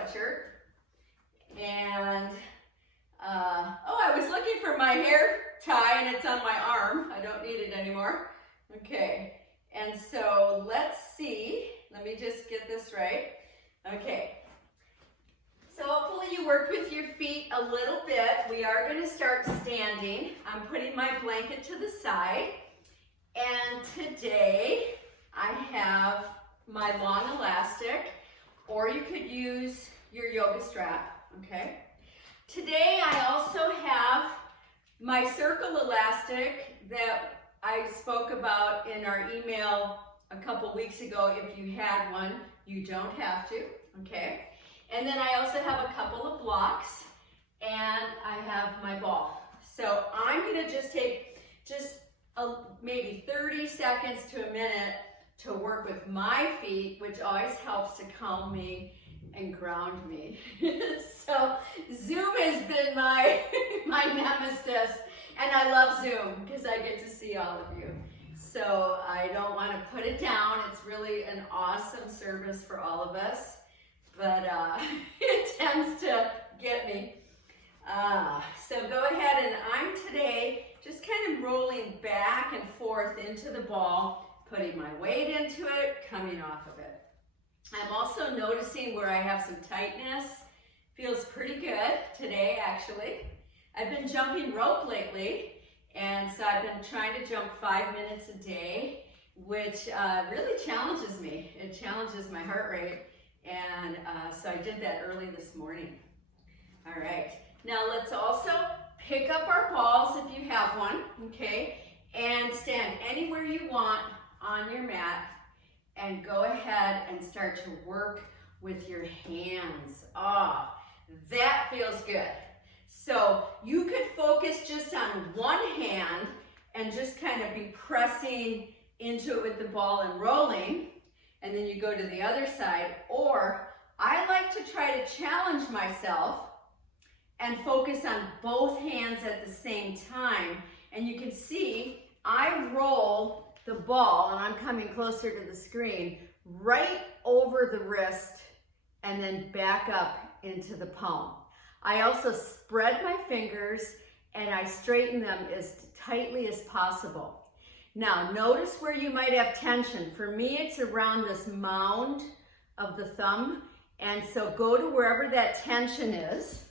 sweatshirt. And, oh, I was looking for my hair tie and it's on my arm. I don't need it anymore. Okay, and so let's see. Let me just get this right. Okay, so hopefully you worked with your feet a little bit. We are going to start standing. I'm putting my blanket to the side. And today I have my long elastic, or you could use your yoga strap, okay? Today I also have my circle elastic that I spoke about in our email a couple weeks ago. If you had one, you don't have to, okay? And then I also have a couple of blocks, and I have my ball. So I'm gonna just take maybe 30 seconds to a minute to work with my feet, which always helps to calm me and ground me. So Zoom has been my nemesis, and I love Zoom because I get to see all of you. So I don't want to put it down. It's really an awesome service for all of us, but it tends to get me. So go ahead, and I'm today just kind of rolling back and forth into the ball, putting my weight into it, coming off of it. I'm also noticing where I have some tightness. Feels pretty good today, actually. I've been jumping rope lately, and so I've been trying to jump 5 minutes a day, which really challenges me. It challenges my heart rate, and so I did that early this morning. All right, now let's also pick up our balls if you have one, okay, and stand anywhere you want on your mat, and go ahead and start to work with your hands. Oh, that feels good. So you could focus just on one hand and just kind of be pressing into it with the ball and rolling, and then you go to the other side. Or I like to try to challenge myself and focus on both hands at the same time. And you can see I roll the ball, and I'm coming closer to the screen, right over the wrist and then back up into the palm. I also spread my fingers and I straighten them as tightly as possible. Now notice where you might have tension. For me, it's around this mound of the thumb, and so go to wherever that tension is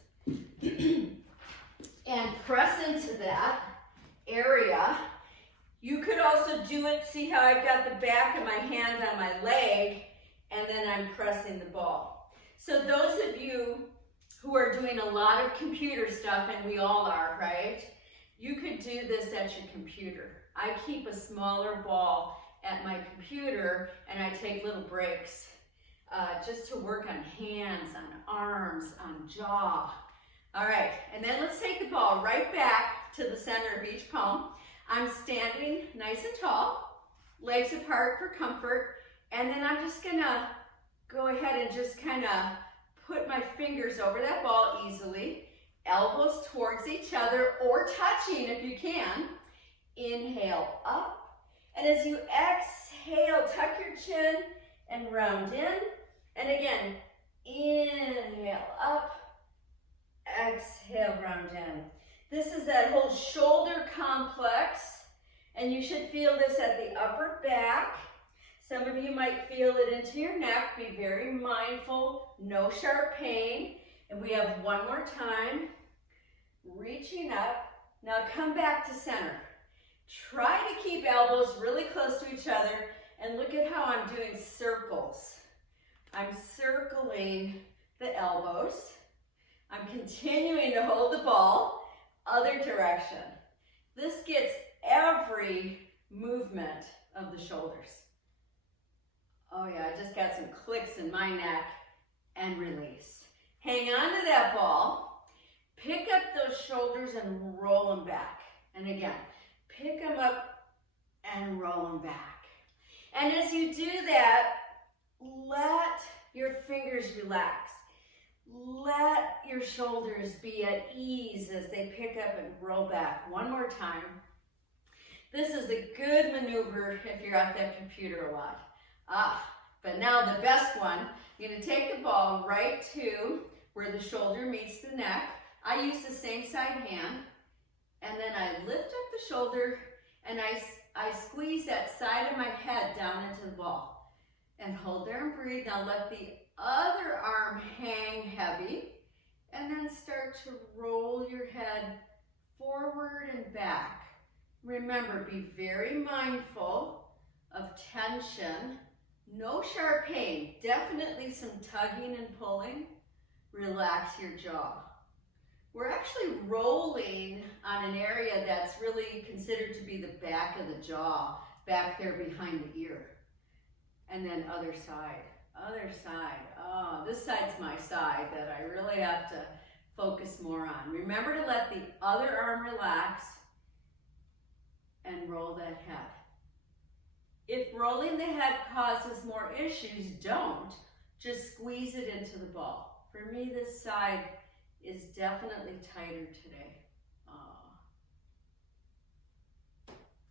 and press into that area. You could also do it, see how I've got the back of my hand on my leg, and then I'm pressing the ball. So those of you who are doing a lot of computer stuff, and we all are, right? You could do this at your computer. I keep a smaller ball at my computer, and I take little breaks just to work on hands, on arms, on jaw. All right, and then let's take the ball right back to the center of each palm. I'm standing nice and tall, legs apart for comfort, and then I'm just gonna go ahead and just kind of put my fingers over that ball easily, elbows towards each other or touching if you can. Inhale up, and as you exhale, tuck your chin and round in. And again, inhale up, exhale, round in. This is that whole shoulder complex, and you should feel this at the upper back. Some of you might feel it into your neck. Be very mindful, no sharp pain. And we have one more time. Reaching up. Now come back to center. Try to keep elbows really close to each other, and look at how I'm doing circles. I'm circling the elbows. I'm continuing to hold the ball. Other direction. This gets every movement of the shoulders. Oh yeah, I just got some clicks in my neck, and release. Hang on to that ball. Pick up those shoulders and roll them back. And again, pick them up and roll them back. And as you do that, let your fingers relax. Let your shoulders be at ease as they pick up and roll back. One more time. This is a good maneuver if you're at that computer a lot. But now the best one, You're going to take the ball right to where the shoulder meets the neck. I use the same side hand, and then I lift up the shoulder and I squeeze that side of my head down into the ball. And hold there and breathe. Now let the other arm hang heavy, and then start to roll your head forward and back. Remember, be very mindful of tension. No sharp pain, definitely some tugging and pulling. Relax your jaw. We're actually rolling on an area that's really considered to be the back of the jaw, back there behind the ear. And then other side, other side. Oh, this side's my side that I really have to focus more on. Remember to let the other arm relax and roll that head. If rolling the head causes more issues, don't. Just squeeze it into the ball. For me, this side is definitely tighter today.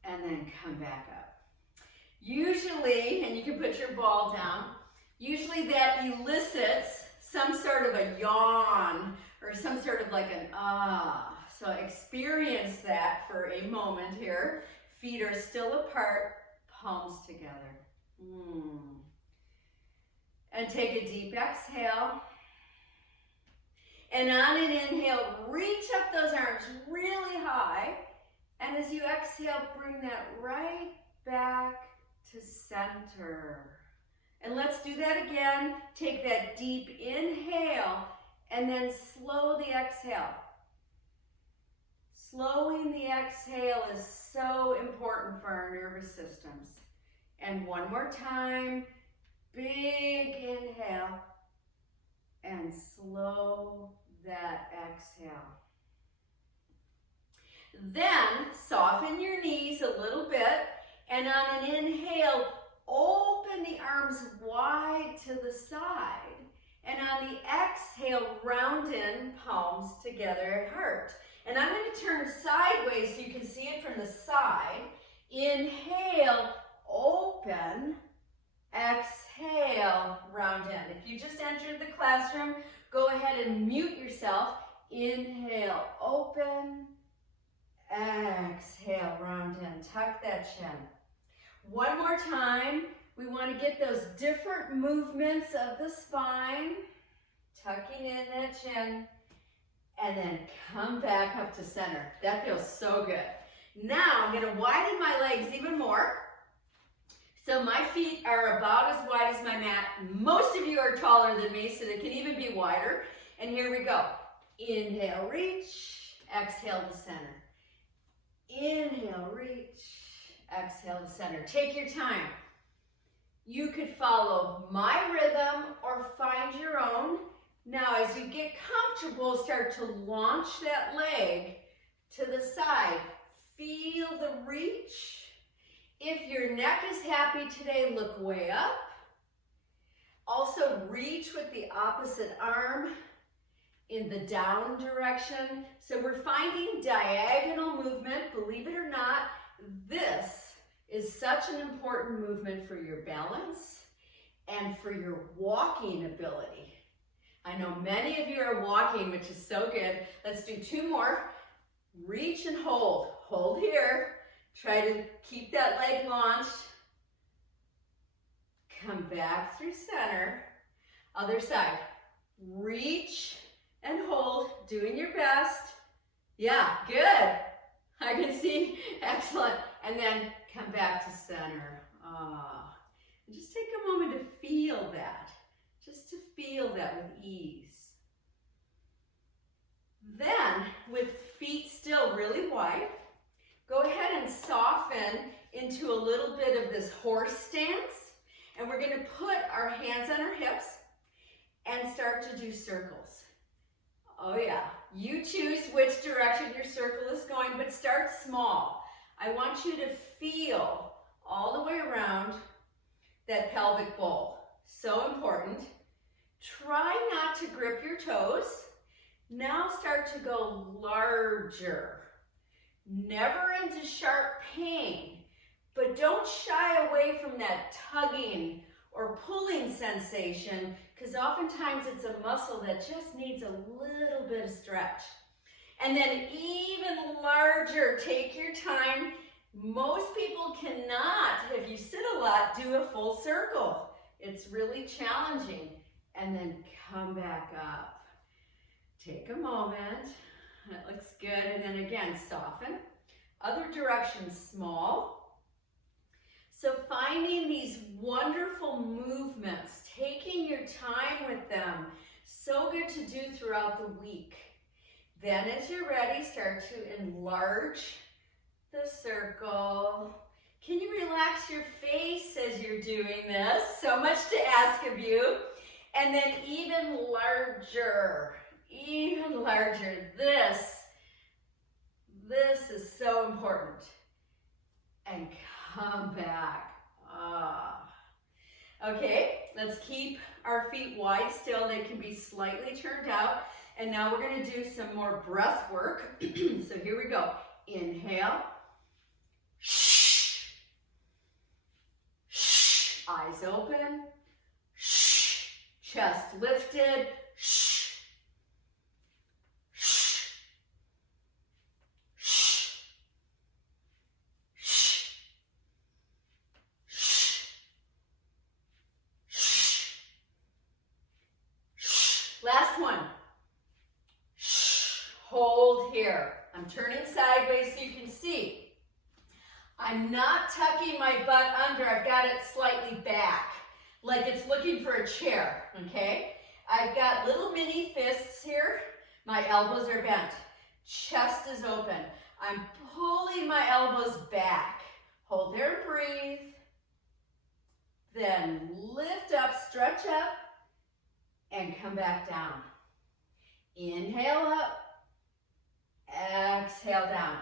And then come back up. Usually, and you can put your ball down, usually that elicits some sort of a yawn or some sort of like an ah. So experience that for a moment here. Feet are still apart, palms together. And take a deep exhale. And on an inhale, reach up those arms really high. And as you exhale, bring that right back to center. And let's do that again. Take that deep inhale and then slow the exhale. Slowing the exhale is so important for our nervous systems. And one more time, big inhale and slow that exhale. Then soften your knees a little bit, and on an inhale, open the arms wide to the side. And on the exhale, round in, palms together at heart. And I'm going to turn sideways so you can see it from the side. Inhale, open. Exhale, round in. If you just entered the classroom, go ahead and mute yourself. Inhale, open. Exhale, round in. Tuck that chin. One more time. We want to get those different movements of the spine. Tucking in that chin. And then come back up to center. That feels so good. Now I'm going to widen my legs even more. So my feet are about as wide as my mat. Most of you are taller than me, so they can even be wider. And here we go. Inhale, reach. Exhale to center. Inhale, reach. Exhale to center. Take your time. You could follow my rhythm or find your own. Now, as you get comfortable, start to launch that leg to the side. Feel the reach. If your neck is happy today, look way up. Also, reach with the opposite arm in the down direction. So we're finding diagonal movement. Believe it or not, this is such an important movement for your balance and for your walking ability. I know many of you are walking, which is so good. Let's do two more. Reach and hold. Hold here. Try to keep that leg launched. Come back through center. Other side. Reach and hold. Doing your best. Yeah, good. I can see. Excellent. And then come back to center. Just take a moment to feel that. Just to feel that with ease. Then, with feet still really wide, go ahead and soften into a little bit of this horse stance. And we're going to put our hands on our hips and start to do circles. Oh yeah, you choose which direction your circle is going, but start small. I want you to feel all the way around that pelvic bowl. So important. Try not to grip your toes. Now start to go larger. Never into sharp pain, but don't shy away from that tugging or pulling sensation, because oftentimes it's a muscle that just needs a little bit of stretch. And then even larger, take your time. Most people cannot, if you sit a lot, do a full circle. It's really challenging. And then come back up. Take a moment. That looks good. And then again, soften. Other direction, small. So finding these wonderful movements, taking your time with them, so good to do throughout the week. Then as you're ready, start to enlarge the circle. Can you relax your face as you're doing this? So much to ask of you. And then even larger, even larger. This is so important. And come back. Okay, let's keep our feet wide still. They can be slightly turned out. And now we're going to do some more breath work. So here we go. Inhale. Shh. Shh. Eyes open. Shh. Chest lifted. Shh. Shh. Shh. Shh. Shh. Shh. Last one. Hold here. I'm turning sideways so you can see. I'm not tucking my butt under. I've got it slightly back, like it's looking for a chair, okay? I've got little mini fists here. My elbows are bent. Chest is open. I'm pulling my elbows back. Hold there and breathe. Then lift up, stretch up, and come back down. Inhale up. Exhale down.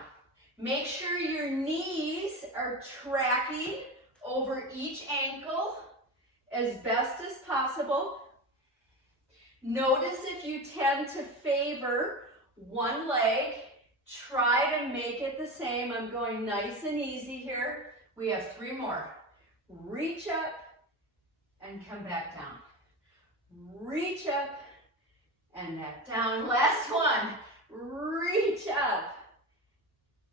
Make sure your knees are tracking over each ankle as best as possible. Notice if you tend to favor one leg, try to make it the same. I'm going nice and easy here. We have 3 more. Reach up and come back down. Reach up and back down. Last one. Reach up,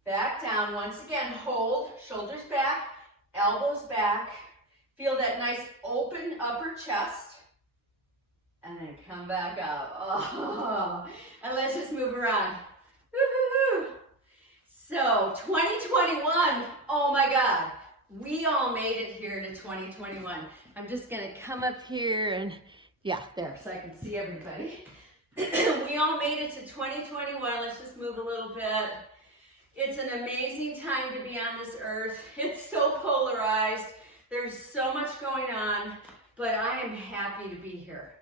back down. Once again, hold, shoulders back, elbows back. Feel that nice open upper chest. And then come back up. Oh, and let's just move around. Woo-hoo-hoo. So 2021, oh my God, we all made it here to 2021. I'm just gonna come up here and, yeah, there, so I can see everybody. We all made it to 2021. Let's just move a little bit. It's an amazing time to be on this earth. It's so polarized. There's so much going on, but I am happy to be here.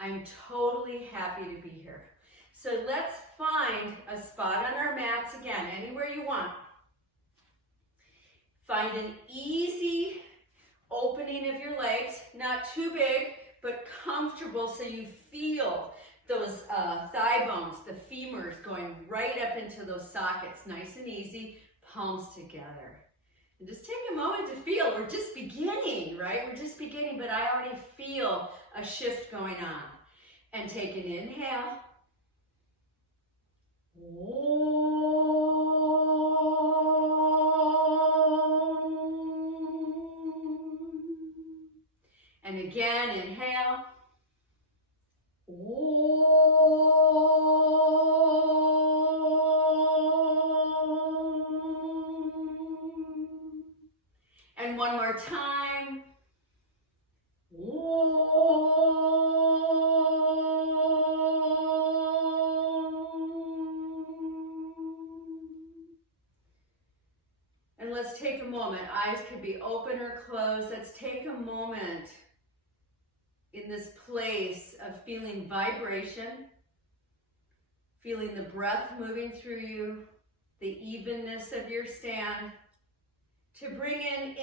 I'm totally happy to be here. So let's find a spot on our mats again, anywhere you want. Find an easy opening of your legs, not too big, but comfortable so you feel those thigh bones, the femurs going right up into those sockets, nice and easy, palms together. And just take a moment to feel, we're just beginning, right? We're just beginning, but I already feel a shift going on. And take an inhale. And again, inhale. And one more time. And let's take a moment. Eyes could be open or closed. Let's take a moment in this place of feeling vibration, feeling the breath moving through you, the evenness of your stand, to bring in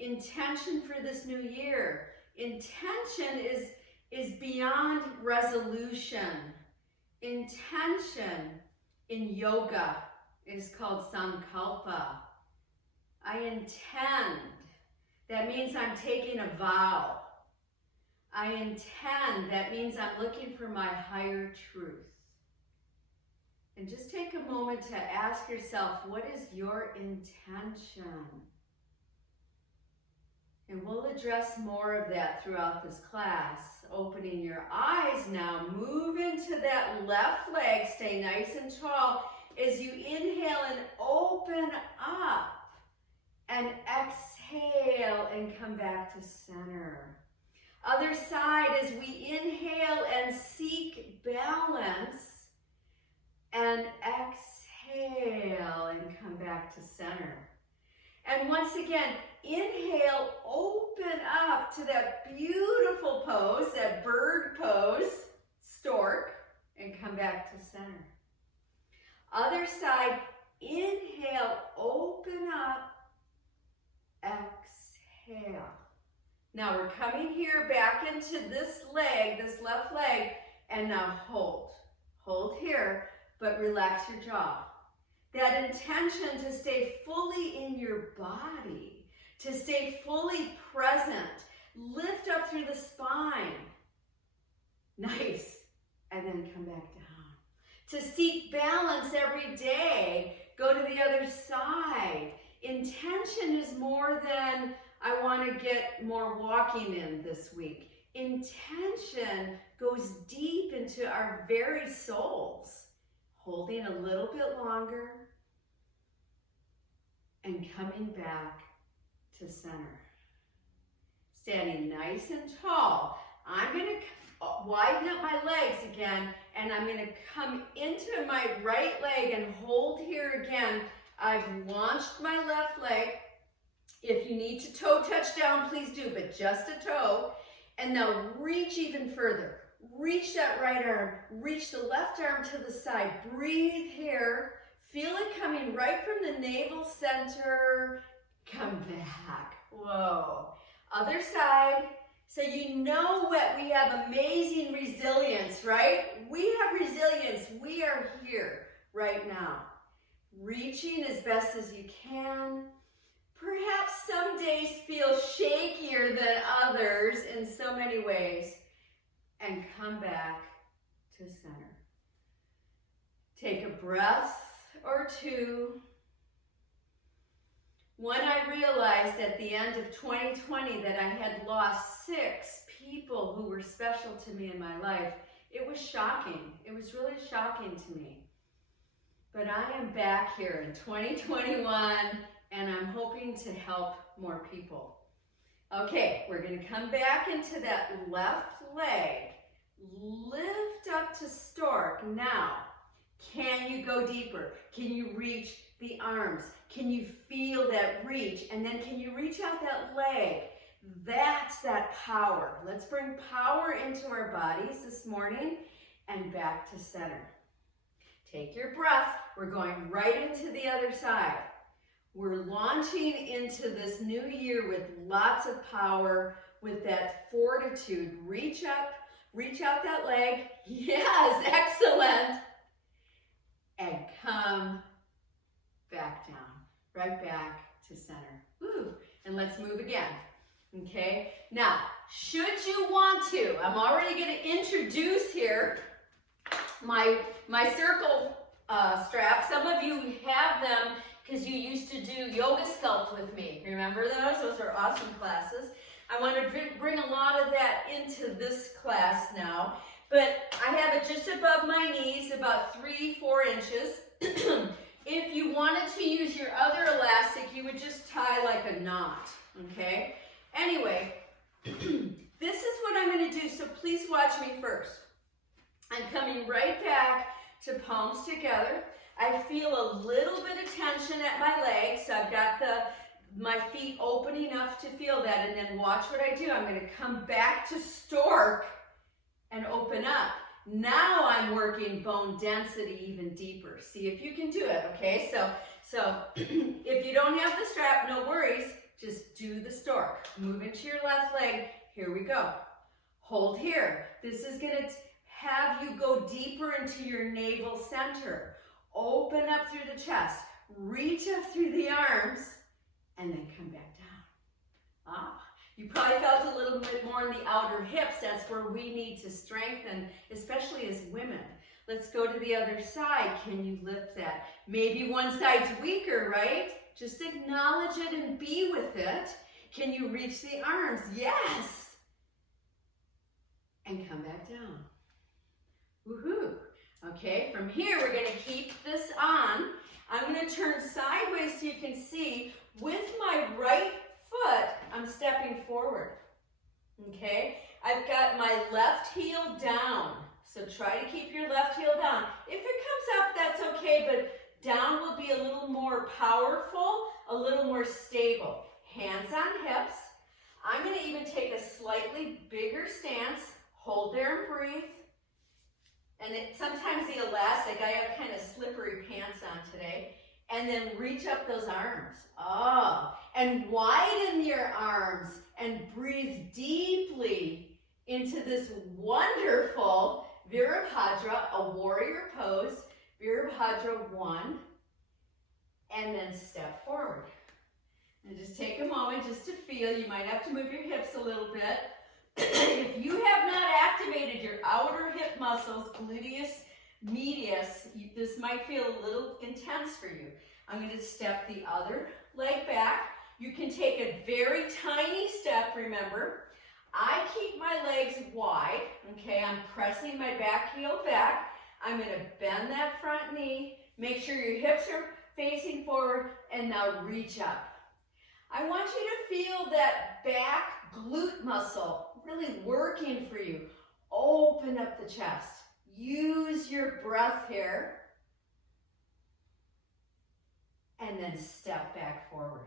intention for this new year. Intention is beyond resolution. Intention in yoga is called sankalpa. I intend That means I'm taking a vow. I intend, that means I'm looking for my higher truth. And just take a moment to ask yourself, what is your intention? And we'll address more of that throughout this class. Opening your eyes now, move into that left leg, stay nice and tall. As you inhale and open up, and exhale and come back to center. Other side, as we inhale and seek balance, and exhale and come back to center. And once again, inhale, open up to that beautiful pose, that bird pose, stork, and come back to center. Other side, inhale, open up, exhale. Now we're coming here back into this leg, this left leg, and now hold. Hold here, but relax your jaw. That intention to stay fully in your body, to stay fully present. Lift up through the spine. Nice. And then come back down. To seek balance every day, go to the other side. Intention is more than I want to get more walking in this week. Intention goes deep into our very souls. Holding a little bit longer and coming back to center. Standing nice and tall. I'm going to widen up my legs again, and I'm going to come into my right leg and hold here again. I've launched my left leg. If you need to toe touch down, please do, but just a toe. And now reach even further. Reach that right arm, reach the left arm to the side. Breathe here. Feel it coming right from the navel center. Come back. Whoa. Other side. So you know what? We have amazing resilience, right? We have resilience. We are here right now. Reaching as best as you can. Perhaps some days feel shakier than others in so many ways. And come back to center. Take a breath or two. When I realized at the end of 2020 that I had lost 6 people who were special to me in my life, it was shocking. It was really shocking to me. But I am back here in 2021, and I'm hoping to help more people. Okay, we're going to come back into that left leg. Lift up to stork. Now, can you go deeper? Can you reach the arms? Can you feel that reach? And then can you reach out that leg? That's that power. Let's bring power into our bodies this morning and back to center. Take your breath. We're going right into the other side. We're launching into this new year with lots of power, with that fortitude. Reach up, reach out that leg. Yes, excellent. And come back down, right back to center. Woo. And let's move again. Okay, now, should you want to, I'm already going to introduce here my circle straps. Some of you have them because you used to do yoga sculpt with me. Remember those? Those are awesome classes. I want to bring a lot of that into this class now, but I have it just above my knees, about 3-4 inches. If you wanted to use your other elastic, you would just tie like a knot, okay? Anyway, this is what I'm going to do, so please watch me first. I'm coming right back to palms together. I feel a little bit of tension at my legs, so I've got my feet open enough to feel that, and then watch what I do. I'm going to come back to stork and open up. Now I'm working bone density even deeper. See if you can do it, okay? So if you don't have the strap, no worries. Just do the stork. Move into your left leg. Here we go. Hold here. This is going to have you go deeper into your navel center. Open up through the chest. Reach up through the arms. And then come back You probably felt a little bit more in the outer hips. That's where we need to strengthen, especially as women. Let's go to the other side. Can you lift that? Maybe one side's weaker, right? Just acknowledge it and be with it. Can you reach the arms? Yes. And come back down. Woohoo. Okay, from here we're going to keep this on. I'm going to turn sideways so you can see with my right foot, I'm stepping forward. Okay, I've got my left heel down. So try to keep your left heel down. If it comes up, that's okay, but down will be a little more powerful, a little more stable. Hands on hips. I'm going to even take a slightly bigger stance. Hold there and breathe. And sometimes the elastic, I have kind of slippery pants on today. And then reach up those arms. And widen your arms and breathe deeply into this wonderful Virabhadra, a warrior pose. Virabhadra 1. And then step forward. And just take a moment just to feel. You might have to move your hips a little bit. If you have not activated your outer hip muscles, gluteus medius, this might feel a little intense for you. I'm going to step the other leg back. You can take a very tiny step, remember. I keep my legs wide, okay? I'm pressing my back heel back. I'm going to bend that front knee. Make sure your hips are facing forward, and now reach up. I want you to feel that back glute muscle really working for you. Open up the chest. Use your breath here. And then step back forward.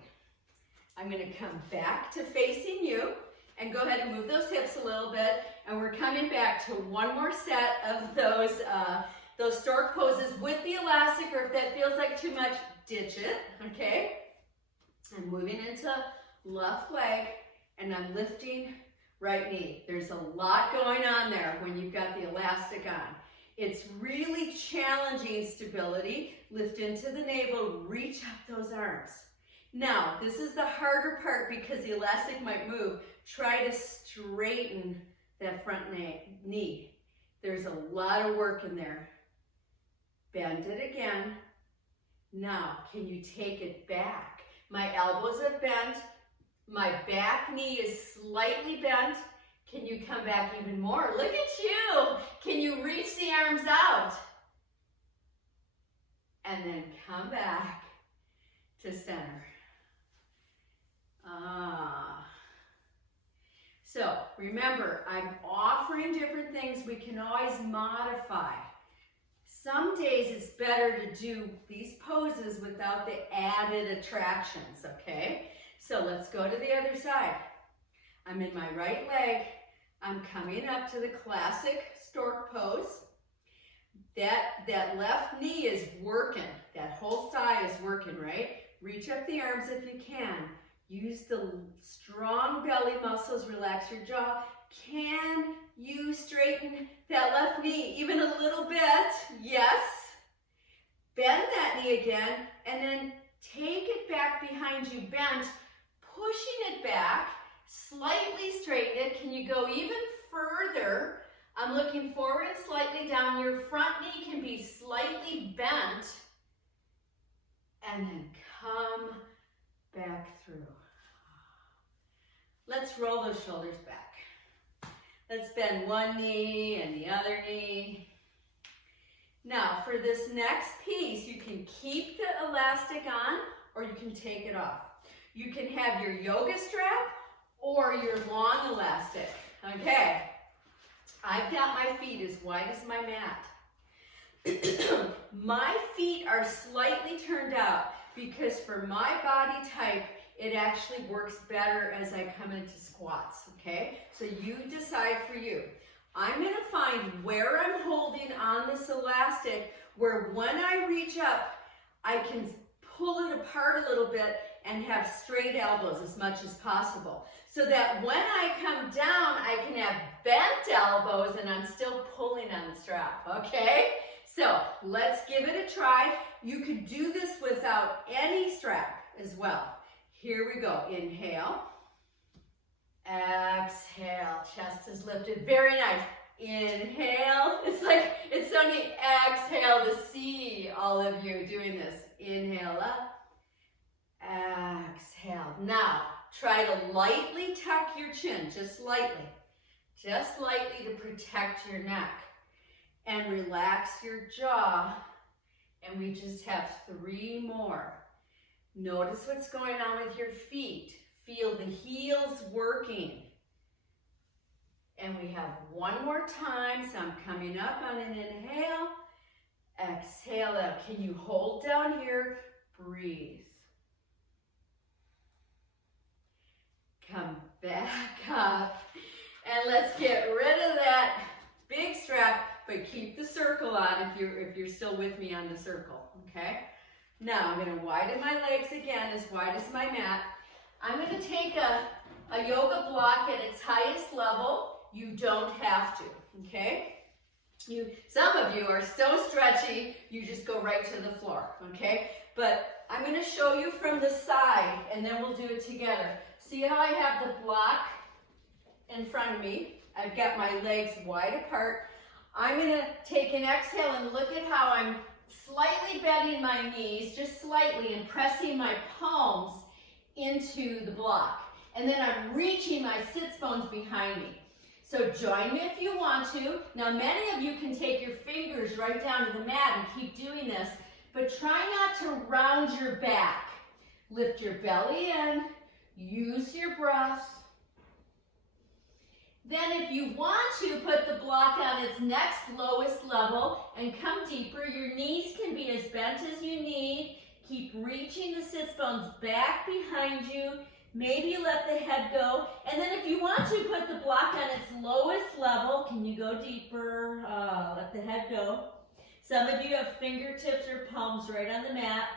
I'm going to come back to facing you. And go ahead and move those hips a little bit. And we're coming back to one more set of those stork poses with the elastic, or if that feels like too much, ditch it, okay? I'm moving into left leg, and I'm lifting right knee. There's a lot going on there when you've got the elastic on. It's really challenging stability. Lift into the navel, reach up those arms. Now, this is the harder part because the elastic might move. Try to straighten that front knee. There's a lot of work in there. Bend it again. Now, can you take it back? My elbows are bent. My back knee is slightly bent. Can you come back even more? Look at you. Can you reach the arms out? And then come back to center. So remember, I'm offering different things. We can always modify. Some days it's better to do these poses without the added attractions, okay? So let's go to the other side. I'm in my right leg. I'm coming up to the classic stork pose. That left knee is working. That whole thigh is working, right? Reach up the arms if you can. Use the strong belly muscles, relax your jaw. Can you straighten that left knee even a little bit? Yes. Bend that knee again, and then take it back behind you bent, pushing it back, slightly straighten it. Can you go even further? I'm looking forward and slightly down. Your front knee can be slightly bent, and then come back through. Let's roll those shoulders back. Let's bend one knee and the other knee. Now, for this next piece, you can keep the elastic on or you can take it off. You can have your yoga strap or your long elastic. Okay, I've got my feet as wide as my mat. My feet are slightly turned out because for my body type, it actually works better as I come into squats, okay? So you decide for you. I'm gonna find where I'm holding on this elastic, where when I reach up, I can pull it apart a little bit and have straight elbows as much as possible. So that when I come down, I can have bent elbows and I'm still pulling on the strap, okay? So let's give it a try. You could do this without any strap as well. Here we go. Inhale. Exhale, chest is lifted, very nice. Inhale, it's so neat. Exhale to see all of you doing this. Inhale up, exhale. Now, try to lightly tuck your chin, just lightly to protect your neck. And relax your jaw, and we just have 3 more. Notice what's going on with your feet. Feel the heels working. And we have 1 more time, so I'm coming up on an inhale. Exhale out. Can you hold down here? Breathe. Come back up. And let's get rid of that big strap, but keep the circle on if you're still with me on the circle, okay? Now I'm going to widen my legs again, as wide as my mat. I'm going to take a yoga block at its highest level. You don't have to, okay? Some of you are so stretchy, you just go right to the floor, okay? But I'm going to show you from the side, and then we'll do it together. See how I have the block in front of me? I've got my legs wide apart. I'm going to take an exhale and look at how I'm slightly bending my knees, just slightly, and pressing my palms into the block. And then I'm reaching my sits bones behind me. So join me if you want to. Now many of you can take your fingers right down to the mat and keep doing this, but try not to round your back. Lift your belly in, use your breath. Then if you want to, put the block on its next lowest level and come deeper. Your knees can be as bent as you need. Keep reaching the sits bones back behind you. Maybe let the head go. And then if you want to, put the block on its lowest level. Can you go deeper? Let the head go. Some of you have fingertips or palms right on the mat.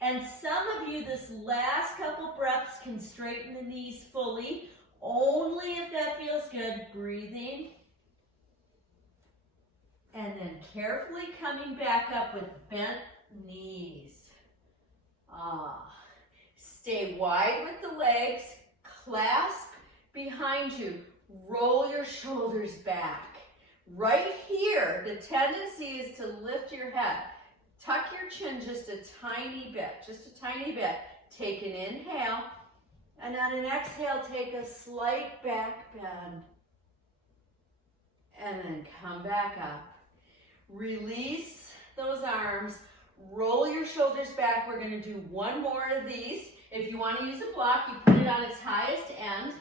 And some of you, this last couple breaths, can straighten the knees fully. Only if that feels good. Breathing. And then carefully coming back up with bent knees. Stay wide with the legs, clasp behind you, roll your shoulders back. Right here, the tendency is to lift your head. Tuck your chin just a tiny bit, Take an inhale, and on an exhale, take a slight back bend. And then come back up. Release those arms, roll your shoulders back. We're going to do 1 more of these. If you want to use a block, you put it on its highest end,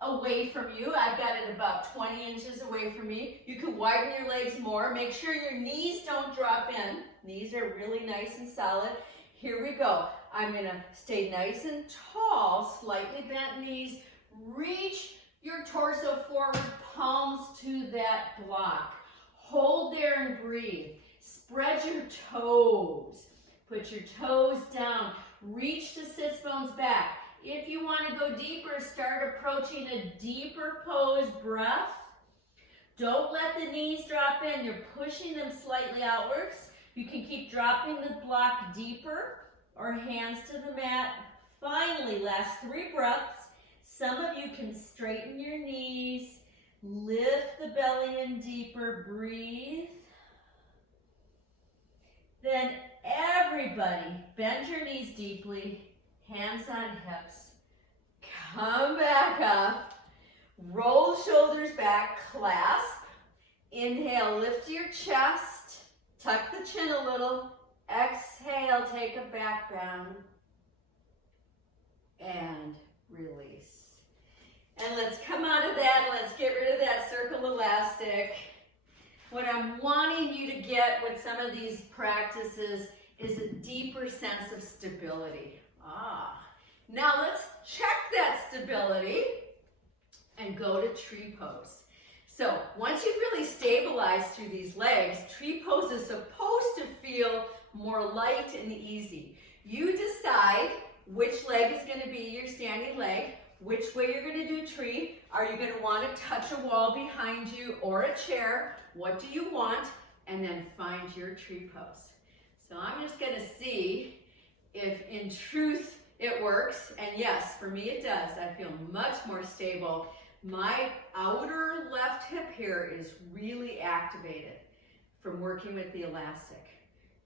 away from you. I've got it about 20 inches away from me. You can widen your legs more. Make sure your knees don't drop in. Knees are really nice and solid. Here we go. I'm going to stay nice and tall, slightly bent knees. Reach your torso forward, palms to that block. Hold there and breathe. Spread your toes. Put your toes down. Reach the sits bones back. If you want to go deeper, start approaching a deeper pose. Breath. Don't let the knees drop in. You're pushing them slightly outwards. You can keep dropping the block deeper or hands to the mat. Finally, last 3 breaths. Some of you can straighten your knees. Lift the belly in deeper. Breathe. Then everybody, bend your knees deeply, hands on hips. Come back up, roll shoulders back, clasp. Inhale, lift your chest, tuck the chin a little. Exhale, take a back bend. And release. And let's come out of that, and let's get rid of that circle elastic. What I'm wanting you to get with some of these practices is a deeper sense of stability. Now let's check that stability and go to tree pose. So once you've really stabilized through these legs, tree pose is supposed to feel more light and easy. You decide which leg is going to be your standing leg, which way you're going to do tree. Are you going to want to touch a wall behind you or a chair? What do you want? And then find your tree pose. So I'm just going to see if in truth it works. And yes, for me it does. I feel much more stable my outer left hip here is really activated from working with the elastic.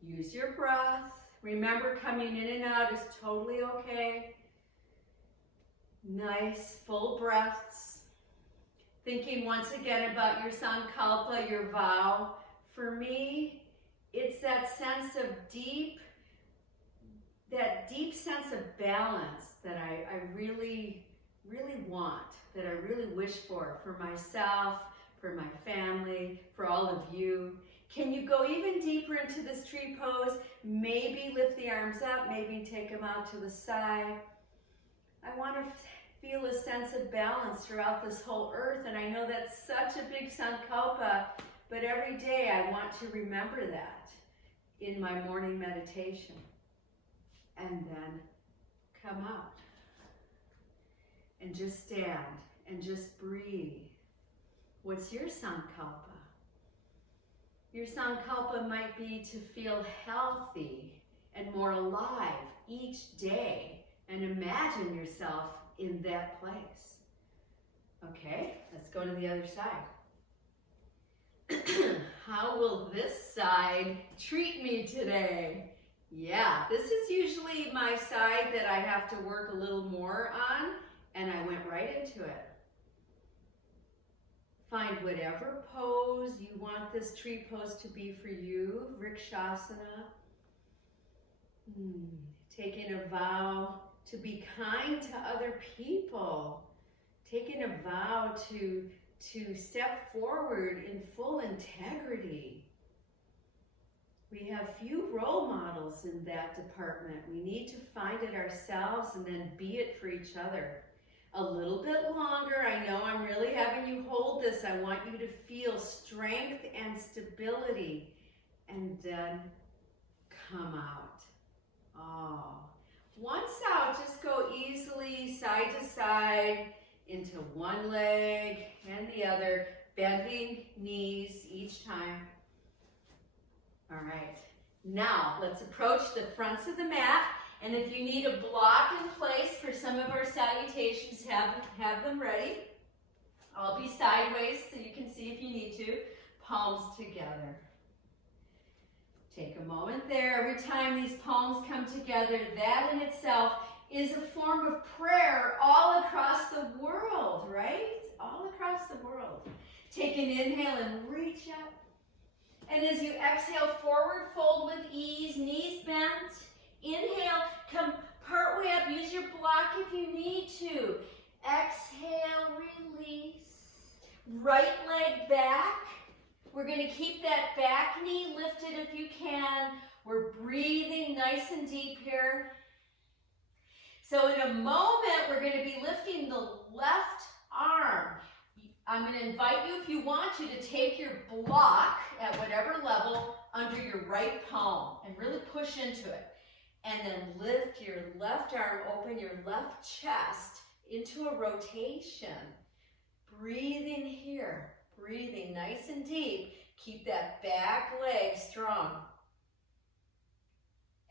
Use your breath. Remember, coming in and out is totally okay. Nice, full breaths. Thinking once again about your sankalpa, your vow. For me, it's that sense of deep sense of balance that I really want, that I really wish for myself, for my family, for all of you. Can you go even deeper into this tree pose? Maybe lift the arms up, maybe take them out to the side. I want to feel a sense of balance throughout this whole earth, and I know that's such a big sankalpa, but every day I want to remember that in my morning meditation. And then come out and just stand and just breathe. What's your sankalpa? Your sankalpa might be to feel healthy and more alive each day, and imagine yourself in that place. Okay, let's go to the other side. How will this side treat me today? Yeah, this is usually my side that I have to work a little more on, and I went right into it. Find whatever pose you want this tree pose to be for you, Vrikshasana. Taking a vow to be kind to other people. Taking a vow to step forward in full integrity. We have few role models in that department. We need to find it ourselves and then be it for each other. A little bit longer. I know I'm really having you hold this. I want you to feel strength and stability. And then come out. Oh. Once out, just go easily side to side into one leg and the other, bending knees each time. All right, now let's approach the fronts of the mat, and if you need a block in place for some of our salutations, have them ready. I'll be sideways so you can see if you need to. Palms together. Take a moment there. Every time these palms come together, that in itself is a form of prayer all across the world, right? All across the world. Take an inhale and reach up. And as you exhale, forward fold with ease, knees bent. Inhale, come part way up. Use your block if you need to. Exhale, release. Right leg back. We're going to keep that back knee lifted if you can. We're breathing nice and deep here. So in a moment, we're going to be lifting the left arm. I'm going to invite you, if you want to take your block at whatever level under your right palm and really push into it. And then lift your left arm, open your left chest into a rotation. Breathing here, breathing nice and deep. Keep that back leg strong.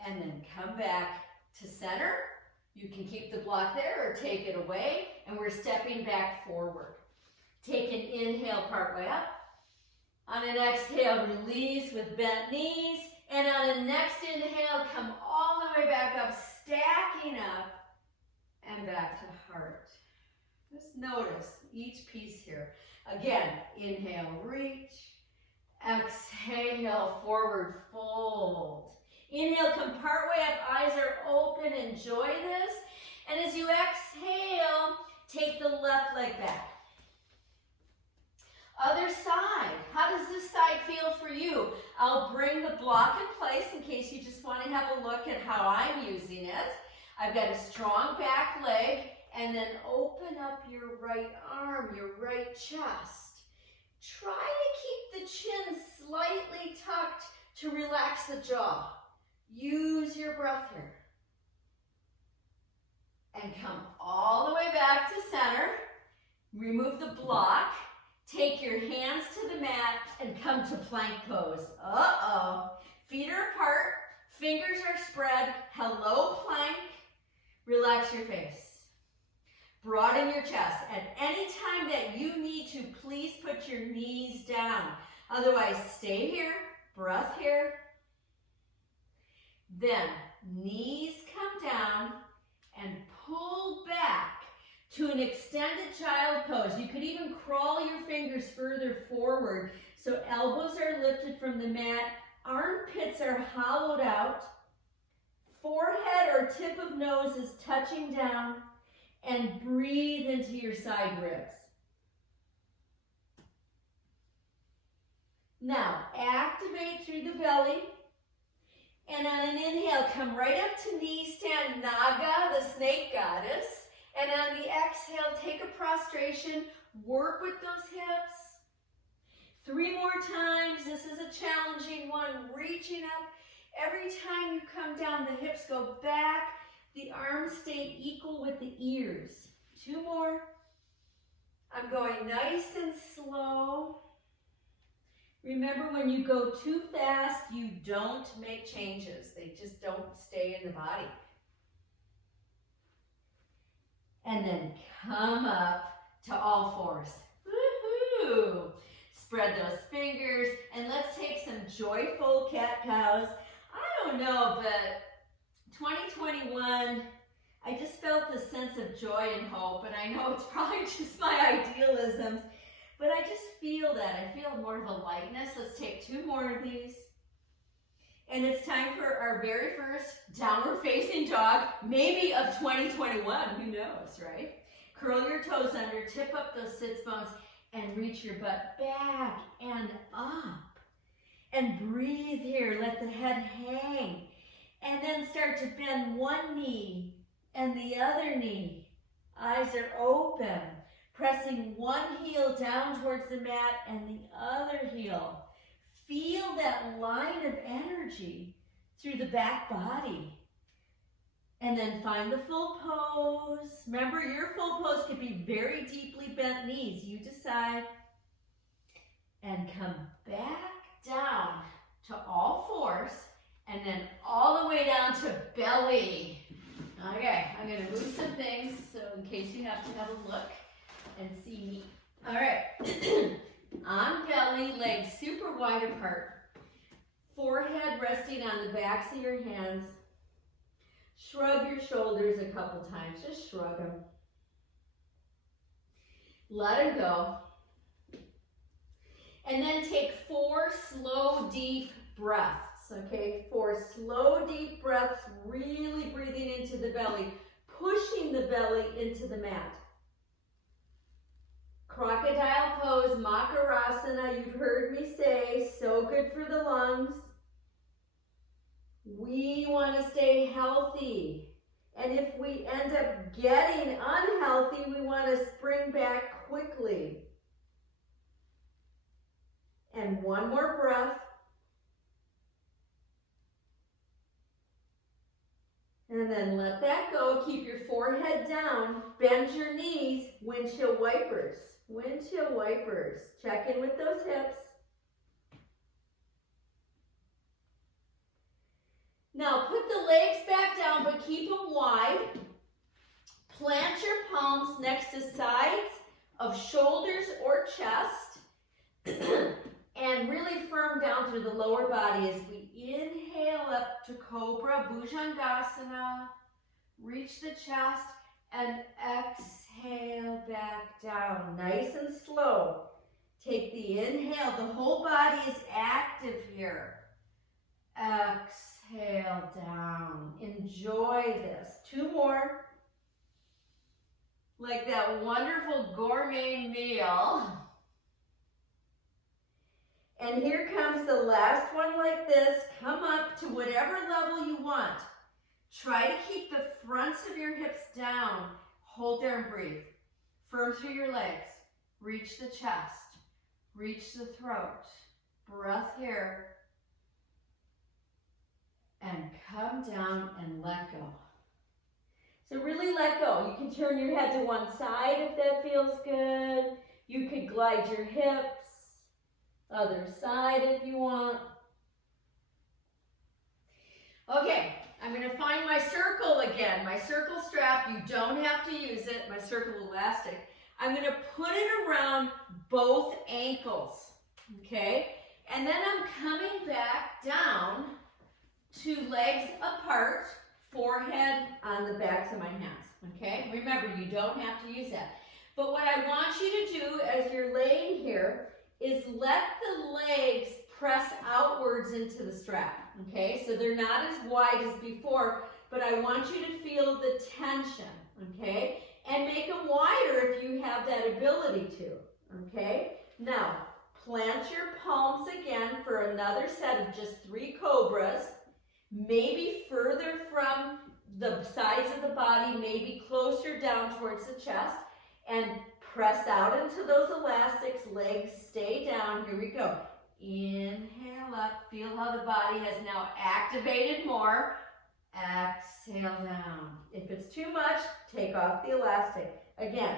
And then come back to center. You can keep the block there or take it away. And we're stepping back forward. Take an inhale partway up. On an exhale, release with bent knees. And on the next inhale, come all the way back up, stacking up and back to heart. Just notice each piece here. Again, inhale, reach. Exhale, forward fold. Inhale, come partway up, eyes are open, enjoy this. And as you exhale, take the left leg back. Other side. How does this side feel for you? I'll bring the block in place in case you just want to have a look at how I'm using it. I've got a strong back leg, and then open up your right arm, your right chest. Try to keep the chin slightly tucked to relax the jaw. Use your breath here. And come all the way back to center. Remove the block. Take your hands to the mat and come to plank pose. Feet are apart, fingers are spread. Hello, plank. Relax your face. Broaden your chest. At any time that you need to, please put your knees down. Otherwise, stay here, breath here. Then, knees come down and pull back to an extended child pose. You could even crawl your fingers further forward. So elbows are lifted from the mat, armpits are hollowed out, forehead or tip of nose is touching down, and breathe into your side ribs. Now, activate through the belly, and on an inhale, come right up to knee stand, Naga, the snake goddess, and on the exhale, take a prostration, work with those hips. 3 more times. This is a challenging one. Reaching up. Every time you come down, the hips go back. The arms stay equal with the ears. 2 more. I'm going nice and slow. Remember, when you go too fast, you don't make changes. They just don't stay in the body. And then come up to all fours. Woohoo! Spread those fingers, and let's take some joyful cat-cows. I don't know, but 2021, I just felt this sense of joy and hope, and I know it's probably just my idealisms, but I just feel that. I feel more of a lightness. Let's take 2 more of these. And it's time for our very first downward facing dog, maybe of 2021, who knows, right? Curl your toes under, tip up those sits bones, and reach your butt back and up. And breathe here, let the head hang. And then start to bend one knee and the other knee. Eyes are open, pressing one heel down towards the mat and the other heel. Feel that line of energy through the back body. And then find the full pose. Remember, your full pose could be very deeply bent knees. You decide. And come back down to all fours. And then all the way down to belly. Okay, I'm going to move some things so in case you have to have a look and see me. All right. On belly, legs super wide apart. Forehead resting on the backs of your hands. Shrug your shoulders a couple times. Just shrug them. Let them go. And then take 4 slow, deep breaths. Okay, 4 slow, deep breaths, really breathing into the belly, pushing the belly into the mat. Crocodile pose, Makarasana, you've heard me say, so good for the lungs. We want to stay healthy. And if we end up getting unhealthy, we want to spring back quickly. And 1 more breath. And then let that go. Keep your forehead down. Bend your knees. Windshield wipers. Windshield wipers. Check in with those hips. Now put the legs back down, but keep them wide. Plant your palms next to sides of shoulders or chest. And really firm down through the lower body as we inhale up to Cobra, Bhujangasana. Reach the chest and exhale back down. Nice and slow. Take the inhale. The whole body is active here. Exhale down. Enjoy this. 2 more. Like that wonderful gourmet meal. And here comes the last one like this. Come up to whatever level you want. Try to keep the fronts of your hips down. Hold there and breathe. Firm through your legs. Reach the chest. Reach the throat. Breath here. And come down and let go. So really let go. You can turn your head to one side if that feels good. You could glide your hips. Other side if you want. Okay, I'm going to find my circle again, my circle strap. You don't have to use it, my circle elastic. I'm going to put it around both ankles, okay? And then I'm coming back down to legs apart, forehead on the backs of my hands, okay? Remember, you don't have to use that. But what I want you to do as you're laying here is let the legs press outwards into the strap, okay? So they're not as wide as before, but I want you to feel the tension, okay? And make them wider if you have that ability to, okay? Now, plant your palms again for another set of just 3 cobras, maybe further from the sides of the body, maybe closer down towards the chest, and press out into those elastics, legs stay down. Here we go. Inhale up, feel how the body has now activated more. Exhale down. If it's too much, take off the elastic. Again.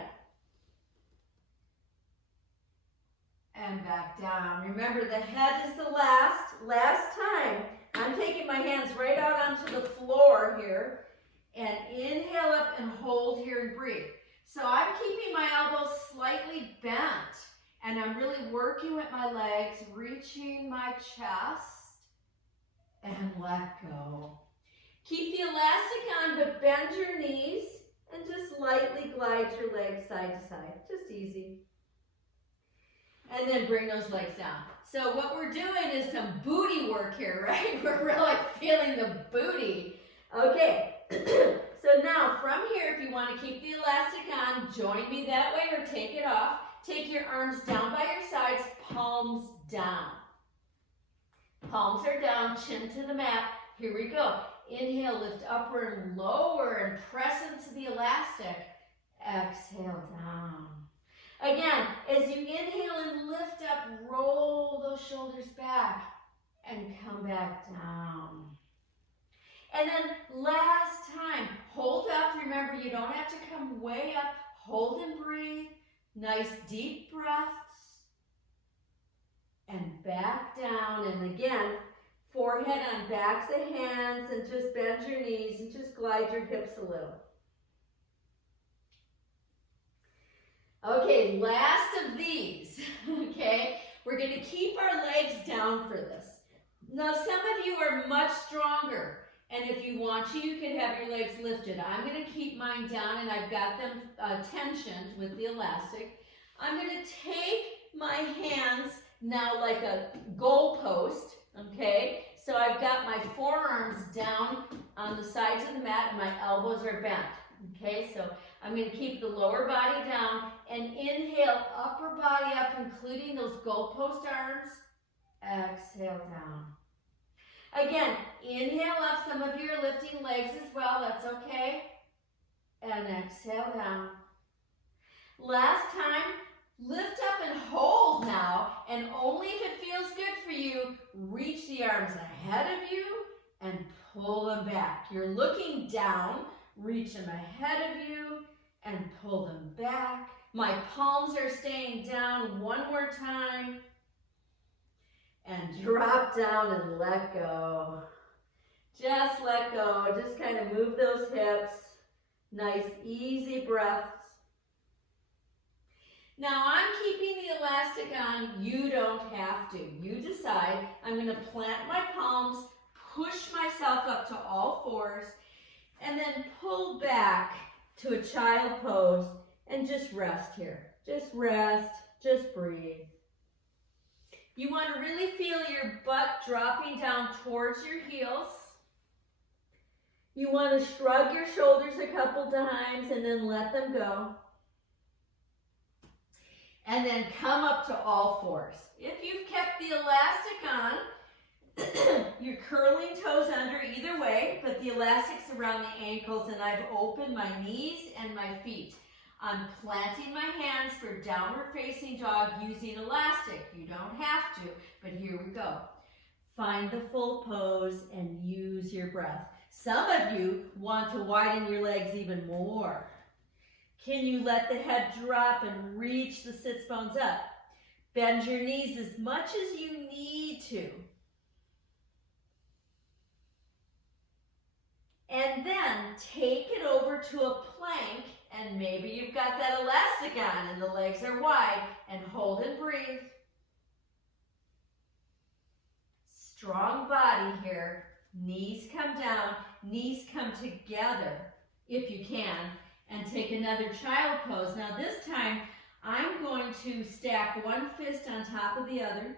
And back down. Remember, the head is the last time. I'm taking my hands right out onto the floor here. And inhale up and hold here and breathe. So I'm keeping my elbows slightly bent. And I'm really working with my legs, reaching my chest. And let go. Keep the elastic on, but bend your knees and just lightly glide your legs side to side. Just easy. And then bring those legs down. So what we're doing is some booty work here, right? We're really feeling the booty. Okay, so now from here, if you want to keep the elastic on, join me that way or take it off. Take your arms down by your sides, palms down. Palms are down, chin to the mat. Here we go. Inhale, lift upward and lower and press into the elastic. Exhale down. Again, as you inhale and lift up, roll those shoulders back and come back down. And then last time, hold up. Remember, you don't have to come way up. Hold and breathe. Nice deep breaths. And back down. And again, forehead on backs of hands, and just bend your knees and just glide your hips a little. Okay, last of these, okay? We're going to keep our legs down for this. Now, some of you are much stronger, and if you want to, you can have your legs lifted. I'm going to keep mine down, and I've got them tensioned with the elastic. I'm going to take my hands now like a goalpost, okay? So I've got my forearms down on the sides of the mat, and my elbows are bent, okay? So I'm going to keep the lower body down and inhale, upper body up, including those goalpost arms. Exhale down. Again, inhale up. Some of you are lifting legs as well. That's okay. And exhale down. Last time, lift up and hold now. And only if it feels good for you, reach the arms ahead of you and pull them back. You're looking down, reach them ahead of you and pull them back. My palms are staying down. One more time. And drop down and let go. Just let go. Just kind of move those hips. Nice, easy breaths. Now I'm keeping the elastic on. You don't have to. You decide. I'm going to plant my palms, push myself up to all fours, and then pull back to a child pose and just rest here. Just rest. Just breathe. You want to really feel your butt dropping down towards your heels. You want to shrug your shoulders a couple times and then let them go. And then come up to all fours. If you've kept the elastic on, you're curling toes under either way, but the elastic's around the ankles, and I've opened my knees and my feet. I'm planting my hands for downward facing dog using elastic. You don't have to, but here we go. Find the full pose and use your breath. Some of you want to widen your legs even more. Can you let the head drop and reach the sits bones up? Bend your knees as much as you need to. And then take it over to a plank, and maybe you've got that elastic on and the legs are wide, and hold and breathe. Strong body here. Knees come down, knees come together if you can, and take another child pose. Now this time, I'm going to stack one fist on top of the other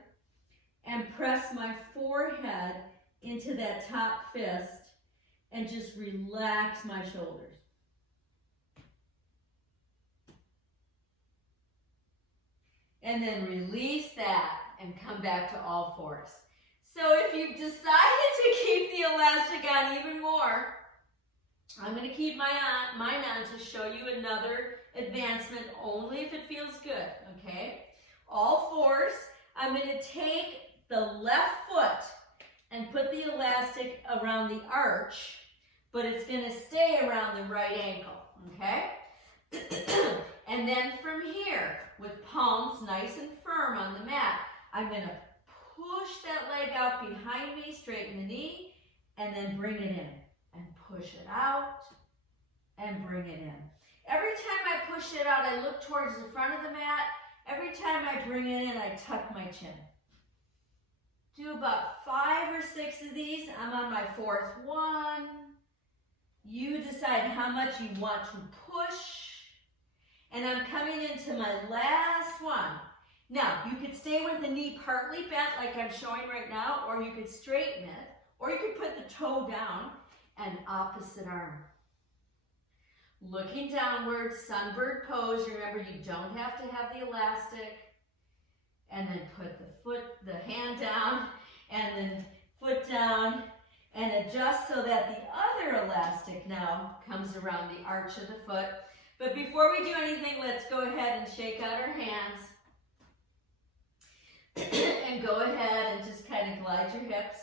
and press my forehead into that top fist and just relax my shoulders. And then release that and come back to all fours. So if you've decided to keep the elastic on even more, I'm going to keep mine on to show you another advancement only if it feels good, okay? All fours. I'm going to take the left foot and put the elastic around the arch, but it's going to stay around the right ankle, okay? And then from here, with palms nice and firm on the mat, I'm going to push that leg out behind me, straighten the knee, and then bring it in. And push it out, and bring it in. Every time I push it out, I look towards the front of the mat. Every time I bring it in, I tuck my chin. Do about 5 or 6 of these. I'm on my 4th one. You decide how much you want to push. And I'm coming into my last one. Now, you could stay with the knee partly bent like I'm showing right now, or you could straighten it, or you could put the toe down and opposite arm. Looking downward, sunbird pose. Remember, you don't have to have the elastic. And then put the hand down, and then foot down, and adjust so that the other elastic now comes around the arch of the foot. But before we do anything, let's go ahead and shake out our hands. And go ahead and just kind of glide your hips.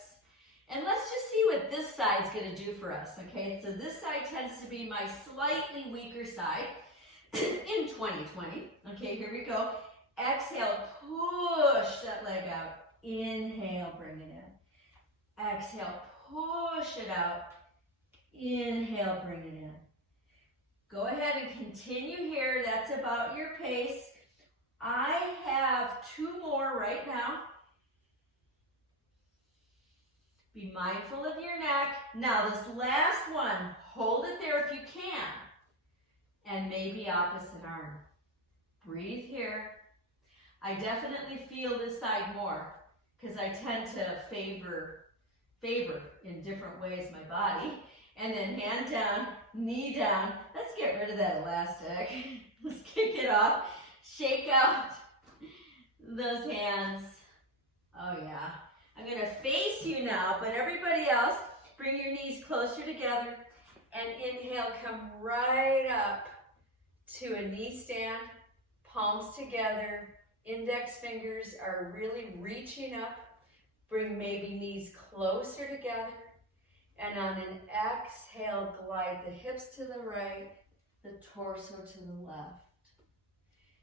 And let's just see what this side's going to do for us, okay? So this side tends to be my slightly weaker side in 2020. Okay, here we go. Exhale, push that leg out. Inhale, bring it in. Exhale, push it out. Inhale, bring it in. Go ahead and continue here. That's about your pace. I have 2 more right now. Be mindful of your neck. Now this last one, hold it there if you can. And maybe opposite arm. Breathe here. I definitely feel this side more because I tend to favor in different ways my body. And then hand down, knee down. Let's get rid of that elastic. Let's kick it off. Shake out those hands. Oh yeah. I'm going to face you now, but everybody else, bring your knees closer together and inhale, come right up to a knee stand, palms together, index fingers are really reaching up. Bring maybe knees closer together, and on an exhale, glide the hips to the right, the torso to the left.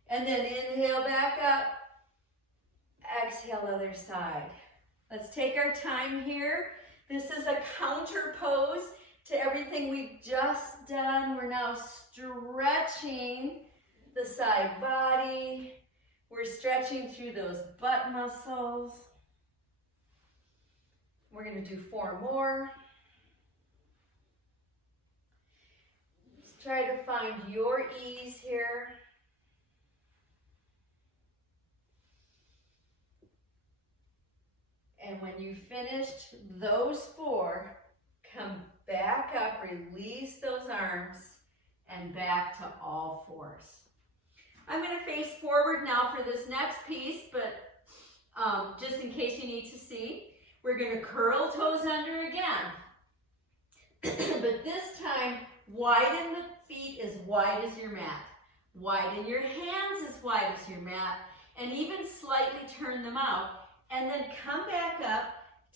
And then inhale back up, exhale other side. Let's take our time here. This is a counter pose to everything we've just done. We're now stretching the side body. We're stretching through those butt muscles. We're going to do 4 more. Let's try to find your ease here. And when you finished those 4, come back up, release those arms, and back to all fours. I'm going to face forward now for this next piece, but just in case you need to see, we're going to curl toes under again. But this time, widen the feet as wide as your mat. Widen your hands as wide as your mat, and even slightly turn them out. And then come back up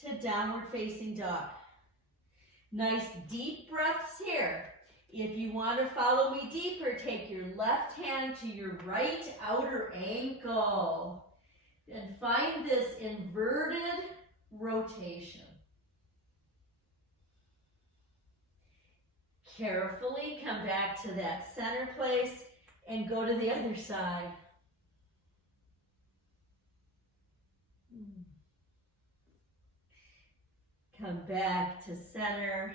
to downward facing dog. Nice deep breaths here. If you want to follow me deeper, take your left hand to your right outer ankle. And find this inverted rotation. Carefully come back to that center place and go to the other side. Come back to center.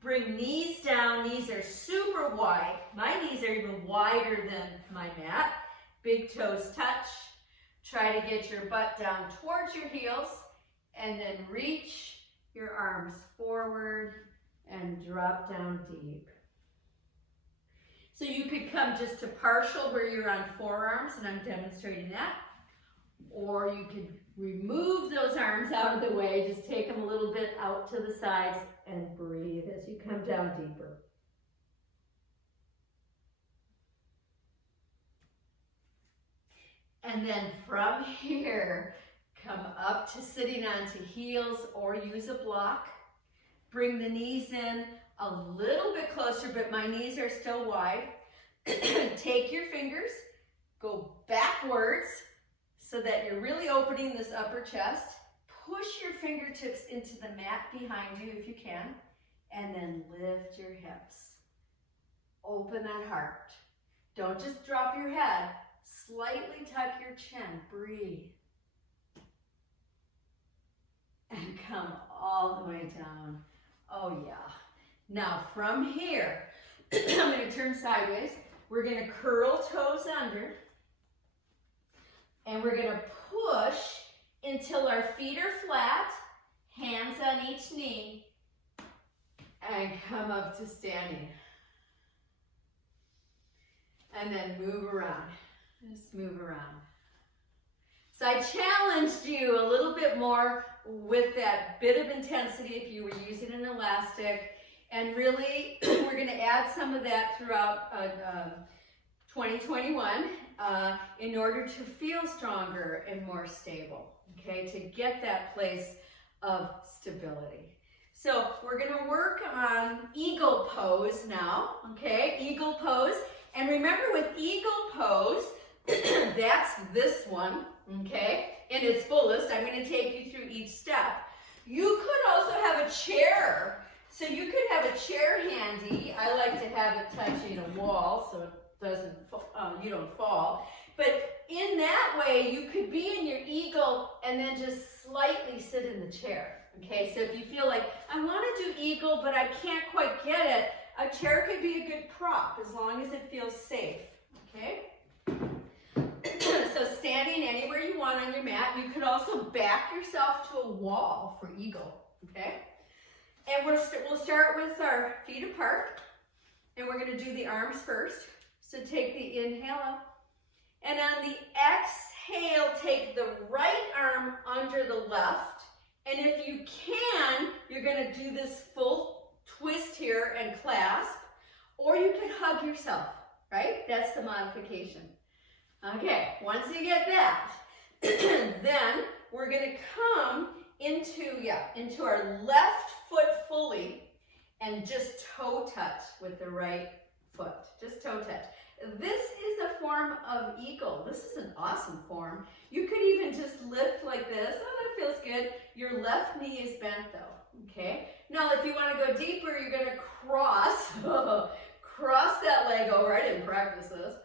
Bring knees down. Knees are super wide. My knees are even wider than my mat. Big toes touch. Try to get your butt down towards your heels and then reach your arms forward and drop down deep. So you could come just to partial where you're on forearms, and I'm demonstrating that. Or you could remove those arms out of the way, just take them a little bit out to the sides and breathe as you come down deeper. And then from here, come up to sitting onto heels or use a block. Bring the knees in a little bit closer, but my knees are still wide. Take your fingers, go backwards so that you're really opening this upper chest. Push your fingertips into the mat behind you if you can, and then lift your hips. Open that heart. Don't just drop your head. Slightly tuck your chin. Breathe. And come all the way down. Oh yeah. Now from here, I'm going to turn sideways. We're going to curl toes under. And we're going to push until our feet are flat, hands on each knee, and come up to standing. And then move around. Just move around. So I challenged you a little bit more with that bit of intensity if you were using an elastic. And really, we're going to add some of that throughout 2021 in order to feel stronger and more stable, okay, to get that place of stability. So we're going to work on eagle pose now, okay, eagle pose. And remember with eagle pose, that's this one, okay, in its fullest. I'm going to take you through each step. You could also have a chair. So you could have a chair handy. I like to have it touching a wall so it doesn't, you don't fall. But in that way, you could be in your eagle and then just slightly sit in the chair. Okay, so if you feel like, I want to do eagle, but I can't quite get it, a chair could be a good prop as long as it feels safe. Okay? So standing anywhere you want on your mat, you could also back yourself to a wall for eagle. Okay? And we'll start with our feet apart, and we're going to do the arms first. So take the inhale up, and on the exhale, take the right arm under the left, and if you can, you're going to do this full twist here and clasp, or you could hug yourself, right? That's the modification. Okay, once you get that, then we're going to come into our left foot fully and just toe touch with the right foot. Just toe touch. This is a form of eagle. This is an awesome form. You could even just lift like this. Oh, that feels good. Your left knee is bent though, okay? Now, if you want to go deeper, you're going to cross that leg over. I didn't practice this.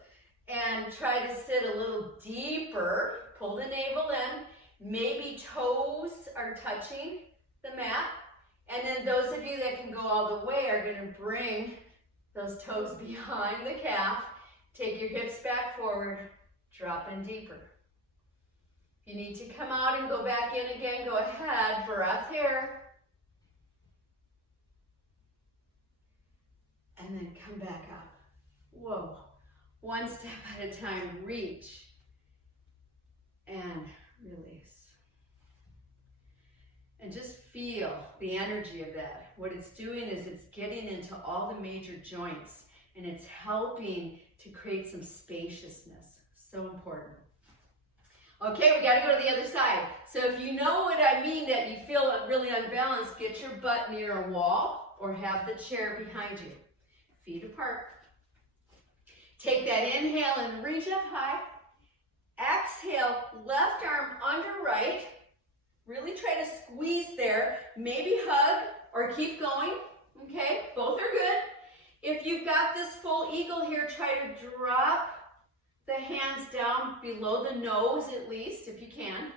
And try to sit a little deeper. Pull the navel in. Maybe toes are touching the mat. And then those of you that can go all the way are going to bring those toes behind the calf. Take your hips back forward. Drop in deeper. If you need to come out and go back in again, go ahead. Breath here. And then come back up. Whoa. One step at a time. Reach. And release. And just feel the energy of that. What it's doing is it's getting into all the major joints and it's helping to create some spaciousness. So important. Okay, we got to go to the other side. So if you know what I mean that you feel really unbalanced, get your butt near a wall or have the chair behind you. Feet apart. Take that inhale and reach up high. Exhale, left arm under right. Really try to squeeze there. Maybe hug or keep going. Okay, both are good. If you've got this full eagle here, try to drop the hands down below the nose at least, if you can.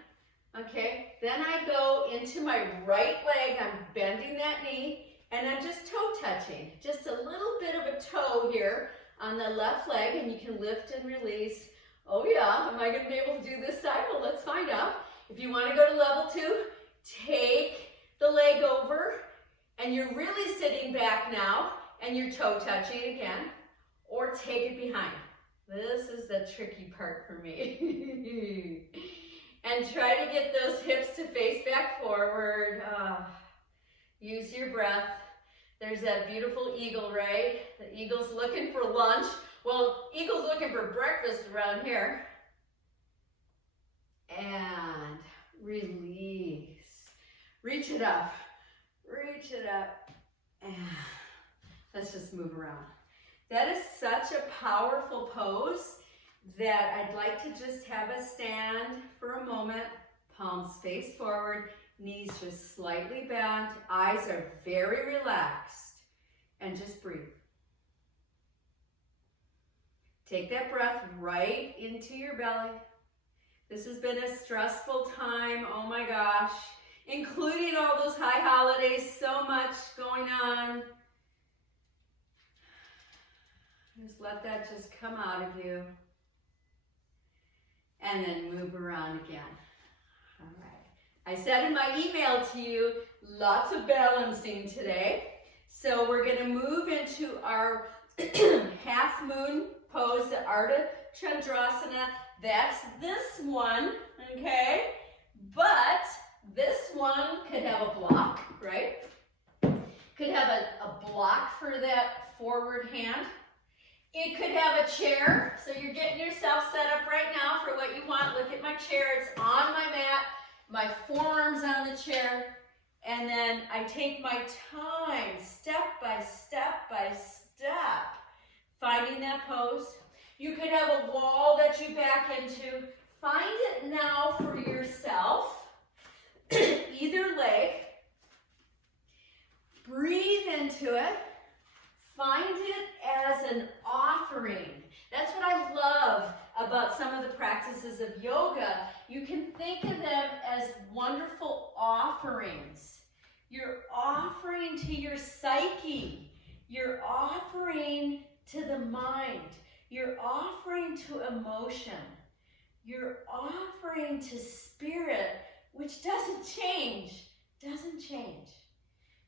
Okay, then I go into my right leg, I'm bending that knee, and I'm just toe touching. Just a little bit of a toe here on the left leg, and you can lift and release. Oh yeah, am I gonna be able to do this side? Well, let's find out. If you wanna go to level 2, take the leg over, and you're really sitting back now, and you're toe touching again, or take it behind. This is the tricky part for me. And try to get those hips to face back forward. Use your breath. There's that beautiful eagle, right? The eagle's looking for lunch. Well, eagle's looking for breakfast around here. And release. Reach it up. Reach it up. And let's just move around. That is such a powerful pose that I'd like to just have us stand for a moment, palms face forward, knees just slightly bent, eyes are very relaxed, and just breathe. Take that breath right into your belly. This has been a stressful time, oh my gosh, including all those high holidays, so much going on. Just let that just come out of you. And then move around again. All right. I said in my email to you, lots of balancing today. So we're going to move into our half moon pose, the Ardha Chandrasana. That's this one, okay? But this one could have a block, right? Could have a block for that forward hand. It could have a chair, so you're getting yourself set up right now for what you want. Look at my chair, it's on my mat, my forearms on the chair, and then I take my time, step by step by step, finding that pose. You could have a wall that you back into. Find it now for yourself, either leg. Breathe into it. Find it as an offering. That's what I love about some of the practices of yoga. You can think of them as wonderful offerings. You're offering to your psyche. You're offering to the mind. You're offering to emotion. You're offering to spirit, which doesn't change.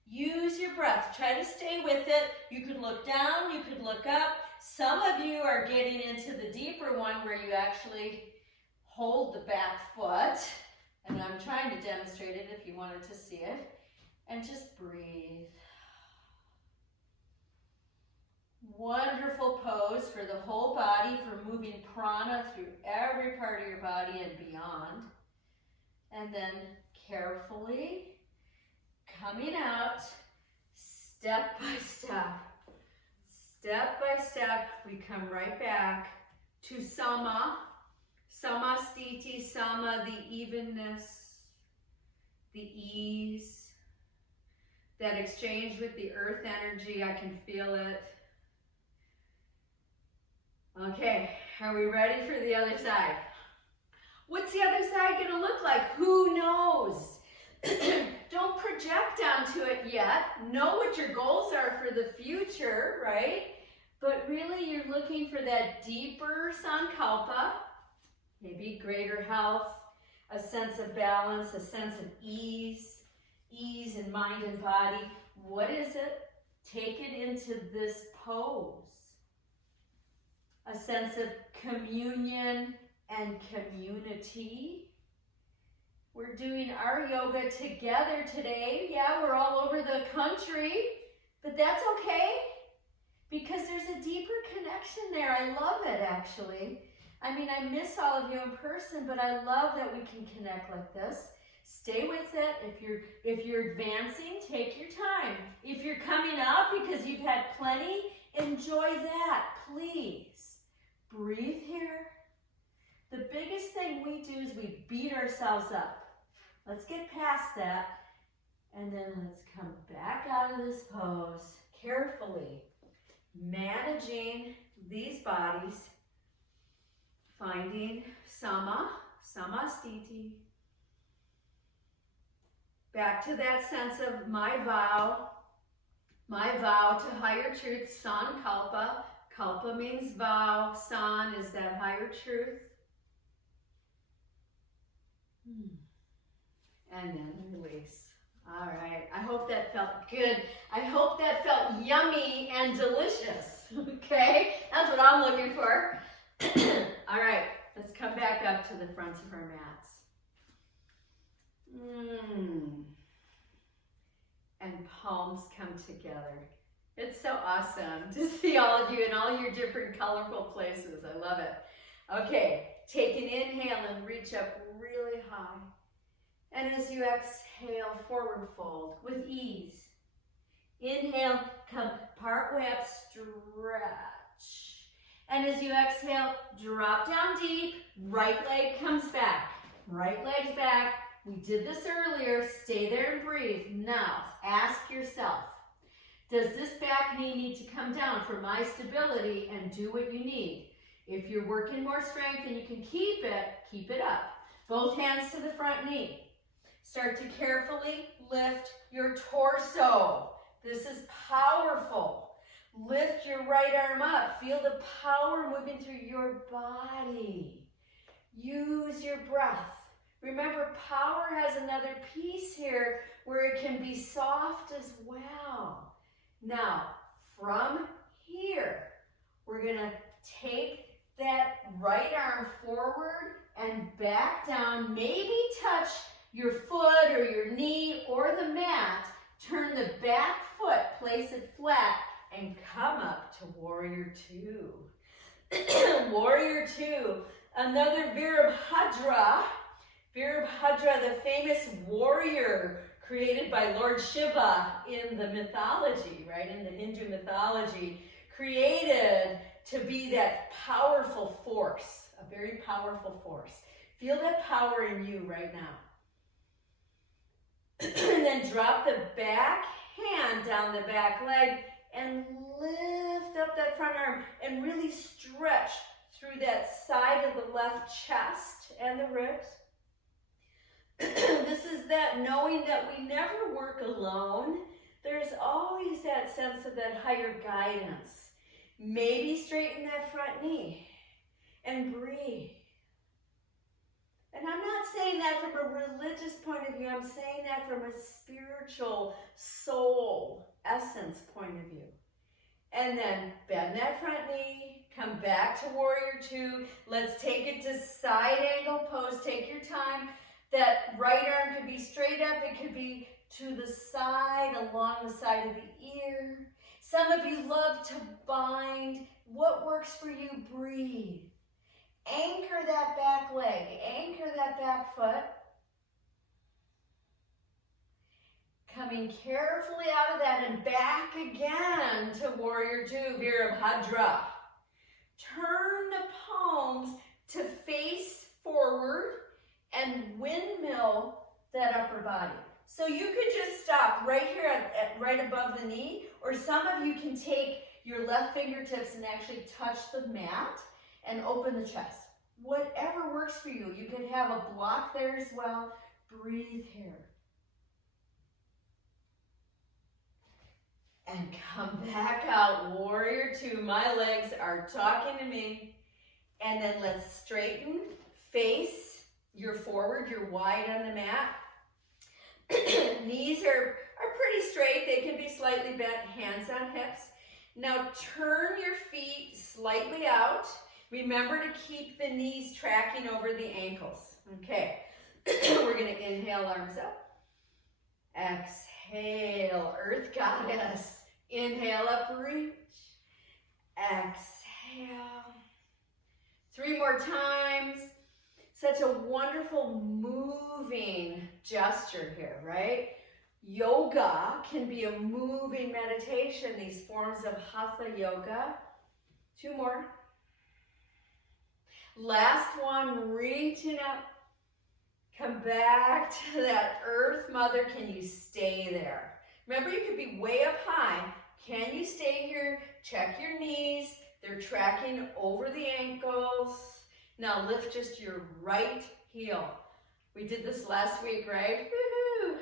Use your breath. Try to stay with it. You could look down, you could look up. Some of you are getting into the deeper one where you actually hold the back foot. And I'm trying to demonstrate it if you wanted to see it. And just breathe. Wonderful pose for the whole body, for moving prana through every part of your body and beyond. And then carefully coming out, step by step. Step by step, we come right back to Sama. Samastiti, Sama, the evenness, the ease, that exchange with the earth energy, I can feel it. Okay, are we ready for the other side? What's the other side gonna look like? Who knows? Don't project onto it yet. Know what your goals are for the future, right? But really you're looking for that deeper sankalpa, maybe greater health, a sense of balance, a sense of ease in mind and body. What is it? Take it into this pose. A sense of communion and community. We're doing our yoga together today. Yeah, we're all over the country, but that's okay because there's a deeper connection there. I love it, actually. I mean, I miss all of you in person, but I love that we can connect like this. Stay with it. If you're advancing, take your time. If you're coming out because you've had plenty, enjoy that, please. Breathe here. The biggest thing we do is we beat ourselves up. Let's get past that, and then let's come back out of this pose carefully. managing these bodies, finding samastiti. Back to that sense of my vow to higher truth, sankalpa. Kalpa means vow, san is that higher truth. And then release. All right, I hope that felt good. I hope that felt yummy and delicious, okay? That's what I'm looking for. All right, let's come back up to the fronts of our mats. And palms come together. It's so awesome to see all of you in all your different colorful places. I love it. Okay, take an inhale and reach up really high. And as you exhale, forward fold with ease. Inhale, come partway up, stretch. And as you exhale, drop down deep, right leg comes back. Right leg's back. We did this earlier. Stay there and breathe. Now, ask yourself, does this back knee need to come down for my stability, and do what you need? If you're working more strength and you can keep it up. Both hands to the front knee. Start to carefully lift your torso. This is powerful. Lift your right arm up. Feel the power moving through your body. Use your breath. Remember, power has another piece here where it can be soft as well. Now, from here, we're going to take that right arm forward and back down. Maybe touch your foot or your knee or the mat. Turn the back foot, place it flat, and come up to Warrior Two. Warrior Two, another Virabhadra. Virabhadra, the famous warrior created by Lord Shiva in the mythology, right? In the Hindu mythology, created to be that powerful force, a very powerful force. Feel that power in you right now. And then drop the back hand down the back leg and lift up that front arm and really stretch through that side of the left chest and the ribs. This is that knowing that we never work alone. There's always that sense of that higher guidance. Maybe straighten that front knee and breathe. And I'm not saying that from a religious point of view. I'm saying that from a spiritual soul essence point of view. And then bend that front knee. Come back to Warrior Two. Let's take it to side angle pose. Take your time. That right arm could be straight up. It could be to the side, along the side of the ear. Some of you love to bind. What works for you? Breathe. Anchor that back leg. Anchor that back foot. Coming carefully out of that and back again to Warrior Two, Virabhadra. Turn the palms to face forward and windmill that upper body. So you could just stop right here at right above the knee, or some of you can take your left fingertips and actually touch the mat and open the chest. Whatever works for you. You can have a block there as well. Breathe here. And come back out, Warrior Two. My legs are talking to me. And then let's straighten, face your forward, you're wide on the mat. Knees are pretty straight. They can be slightly bent, hands on hips. Now turn your feet slightly out. Remember to keep the knees tracking over the ankles. Okay, we're gonna inhale, arms up. Exhale, Earth Goddess. Inhale, up, reach. Exhale. 3 more times. Such a wonderful moving gesture here, right? Yoga can be a moving meditation, these forms of Hatha yoga. 2 more. Last one, reaching up. Come back to that Earth Mother. Can you stay there? Remember, you could be way up high, can you stay here? Check your knees. They're tracking over the ankles. Now lift just your right heel. We did this last week, right? Woo-hoo.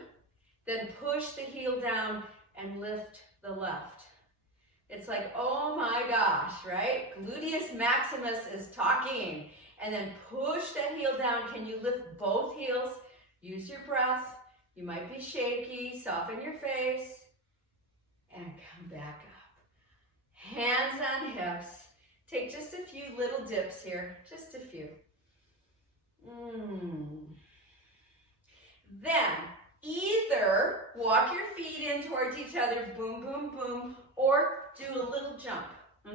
Then push the heel down and lift the left. It's like, oh my gosh, right? Gluteus maximus is talking. And then push that heel down. Can you lift both heels? Use your breath. You might be shaky. Soften your face. And come back up. Hands on hips. Take just a few little dips here. Just a few. Then, either walk your feet in towards each other, boom, boom, boom, or do a little jump.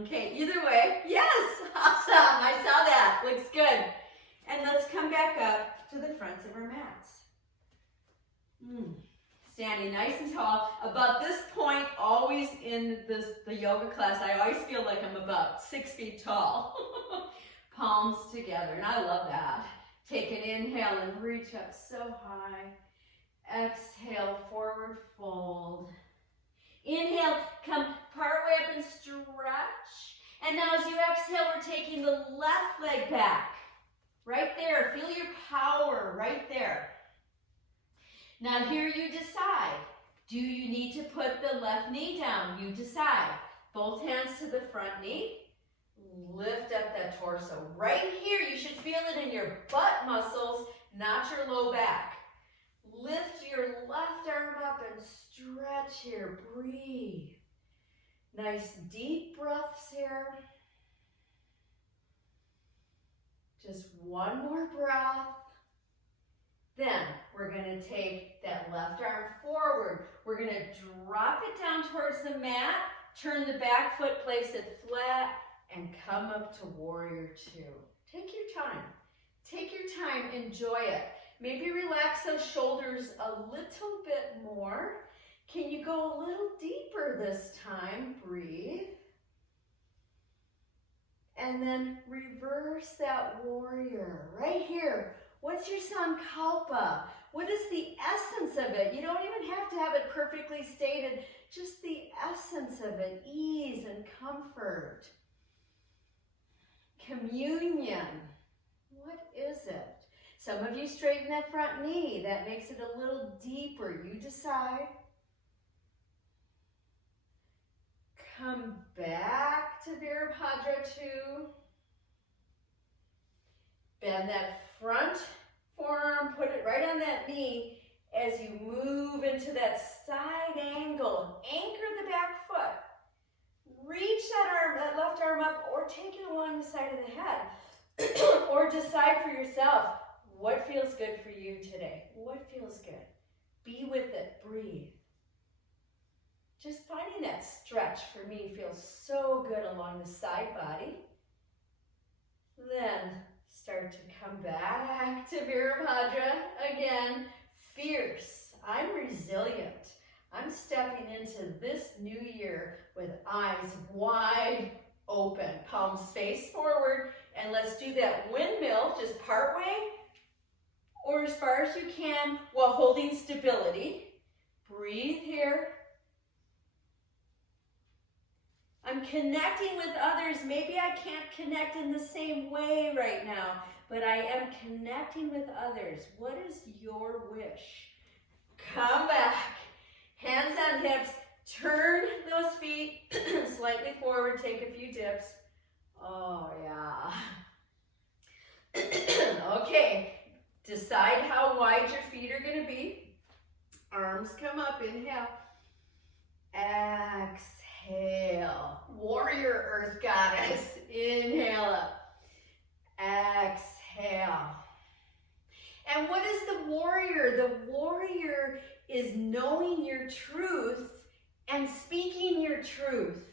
Okay, either way. Yes, awesome. I saw that. Looks good. And let's come back up to the fronts of our mats. Standing nice and tall. About this point, always in the yoga class, I always feel like I'm about 6 feet tall. Palms together, and I love that. Take an inhale and reach up so high. Exhale, forward fold. Inhale, come part way up and stretch. And now as you exhale, we're taking the left leg back. Right there, feel your power right there. Now here you decide. Do you need to put the left knee down? You decide. Both hands to the front knee. Lift up that torso. Right here, you should feel it in your butt muscles, not your low back. Lift your left arm up and stretch here. Breathe. Nice deep breaths here. Just one more breath. Then we're going to take that left arm forward. We're going to drop it down towards the mat, turn the back foot, place it flat, and come up to warrior two. Take your time. Take your time, enjoy it. Maybe relax those shoulders a little bit more. Can you go a little deeper this time? Breathe. And then reverse that warrior right here. What's your Sankalpa? What is the essence of it? You don't even have to have it perfectly stated, just the essence of it, ease and comfort. Communion. What is it? Some of you straighten that front knee. That makes it a little deeper. You decide. Come back to Virabhadra 2. Bend that front forearm, put it right on that knee as you move into that side angle. Anchor the back foot. Reach that left arm up, or take it along the side of the head. Or decide for yourself, what feels good for you today? What feels good? Be with it, breathe. Just finding that stretch for me feels so good along the side body. Then start to come back to Virabhadra again. Fierce. I'm resilient. I'm stepping into this new year with eyes wide open. Palms face forward. And let's do that windmill just part way or as far as you can while holding stability. Breathe here. I'm connecting with others. Maybe I can't connect in the same way right now, but I am connecting with others. What is your wish? Come back. Hands on hips. Turn those feet slightly forward. Take a few dips. Oh, yeah. Okay. Decide how wide your feet are going to be. Arms come up. Inhale. Exhale. Warrior Earth Goddess. Inhale up. Exhale. And what is the warrior? The warrior is knowing your truth and speaking your truth.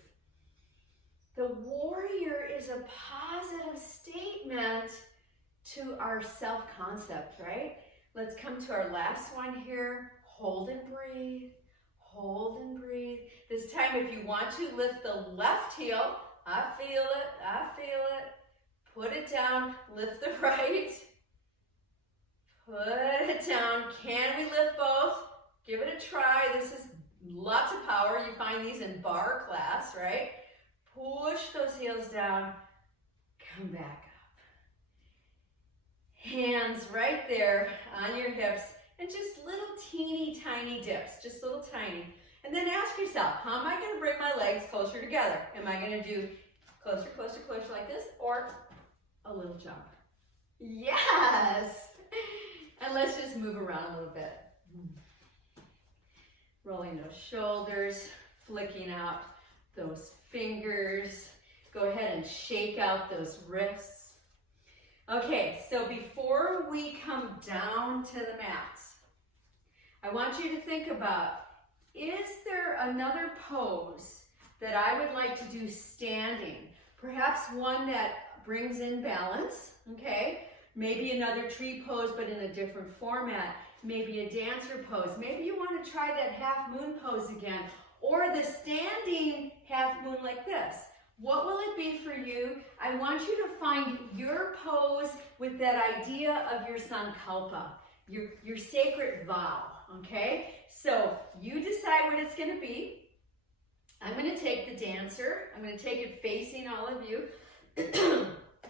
The warrior is a positive statement to our self-concept, right? Let's come to our last one here. Hold and breathe. Hold and breathe. This time, if you want to, lift the left heel. I feel it. I feel it. Put it down. Lift the right. Put it down. Can we lift both? Give it a try. This is lots of power. You find these in bar class, right? Push those heels down, come back up. Hands right there on your hips, and just little teeny tiny dips, just little tiny. And then ask yourself, how am I going to bring my legs closer together? Am I going to do closer, closer, closer like this, or a little jump? Yes! And let's just move around a little bit. Rolling those shoulders, flicking out those fingers. Go ahead and shake out those wrists. Okay, so before we come down to the mats, I want you to think about, is there another pose that I would like to do standing? Perhaps one that brings in balance, okay? Maybe another tree pose, but in a different format. Maybe a dancer pose. Maybe you want to try that half moon pose again, or the standing half moon like this. What will it be for you? I want you to find your pose with that idea of your sankalpa, your sacred vow, okay? So you decide what it's going to be. I'm going to take the dancer. I'm going to take it facing all of you.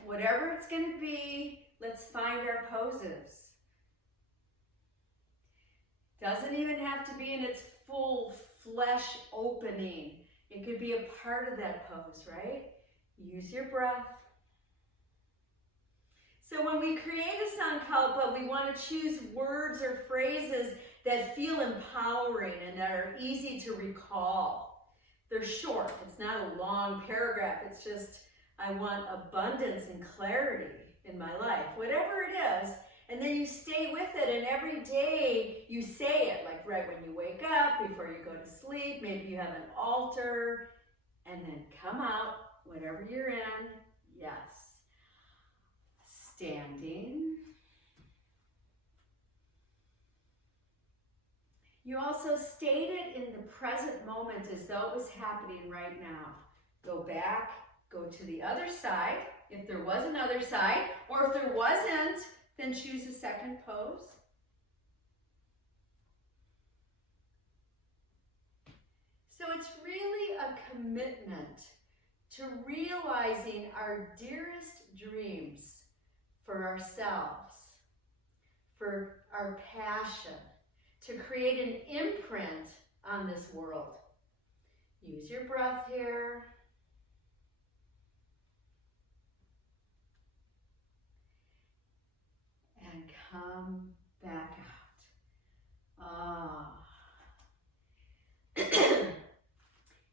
Whatever it's going to be, let's find our poses. Doesn't even have to be in its full flesh opening. It could be a part of that pose, right? Use your breath. So when we create a sankalpa, we want to choose words or phrases that feel empowering and that are easy to recall. They're short. It's not a long paragraph. It's just, I want abundance and clarity in my life, whatever it is. And then you stay with it, and every day you say it, like right when you wake up, before you go to sleep, maybe you have an altar, and then come out, whatever you're in, yes. Standing. You also state it in the present moment as though it was happening right now. Go back, go to the other side, if there was another side, or if there wasn't, then choose a second pose. So it's really a commitment to realizing our dearest dreams for ourselves, for our passion, to create an imprint on this world. Use your breath here. And come back out. Ah.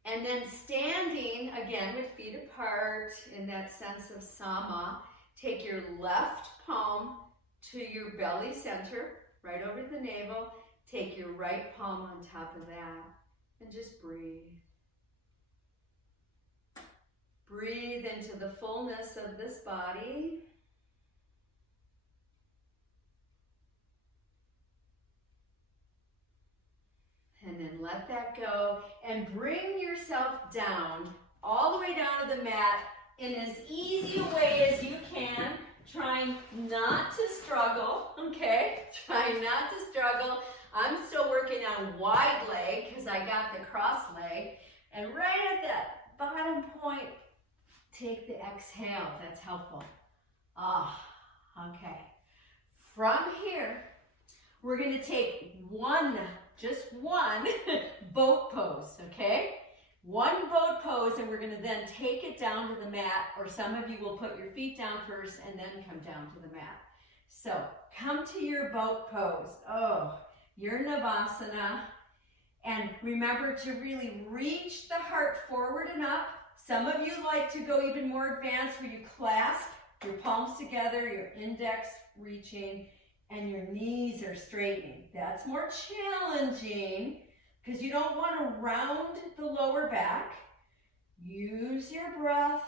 And then standing, again with feet apart in that sense of sama, take your left palm to your belly center, right over the navel. Take your right palm on top of that and just breathe. Breathe into the fullness of this body. And then let that go and bring yourself down, all the way down to the mat in as easy a way as you can, trying not to struggle, okay? Trying not to struggle. I'm still working on wide leg because I got the cross leg. And right at that bottom point, take the exhale. That's helpful. Okay. From here, we're going to take just one boat pose, okay? One boat pose, and we're going to then take it down to the mat, or some of you will put your feet down first and then come down to the mat. So come to your boat pose. Your Navasana. And remember to really reach the heart forward and up. Some of you like to go even more advanced where you clasp your palms together, your index reaching, and your knees are straightening. That's more challenging because you don't want to round the lower back. Use your breath.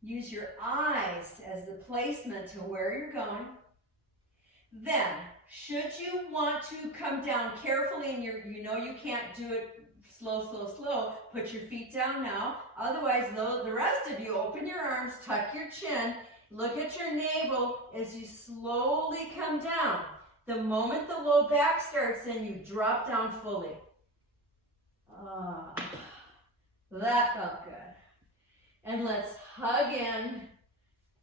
Use your eyes as the placement to where you're going. Then, should you want to come down carefully and you know you can't do it slow, put your feet down now. Otherwise, the rest of you, open your arms, tuck your chin, look at your navel as you slowly come down. The moment the low back starts, then you drop down fully. Ah, that felt good. And let's hug in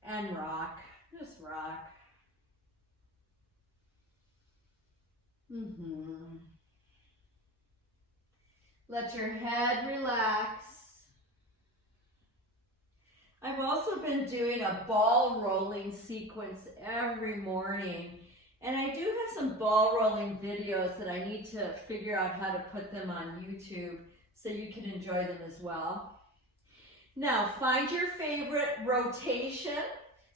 and rock. Just rock. Let your head relax. I've also been doing a ball rolling sequence every morning. And I do have some ball rolling videos that I need to figure out how to put them on YouTube so you can enjoy them as well. Now find your favorite rotation.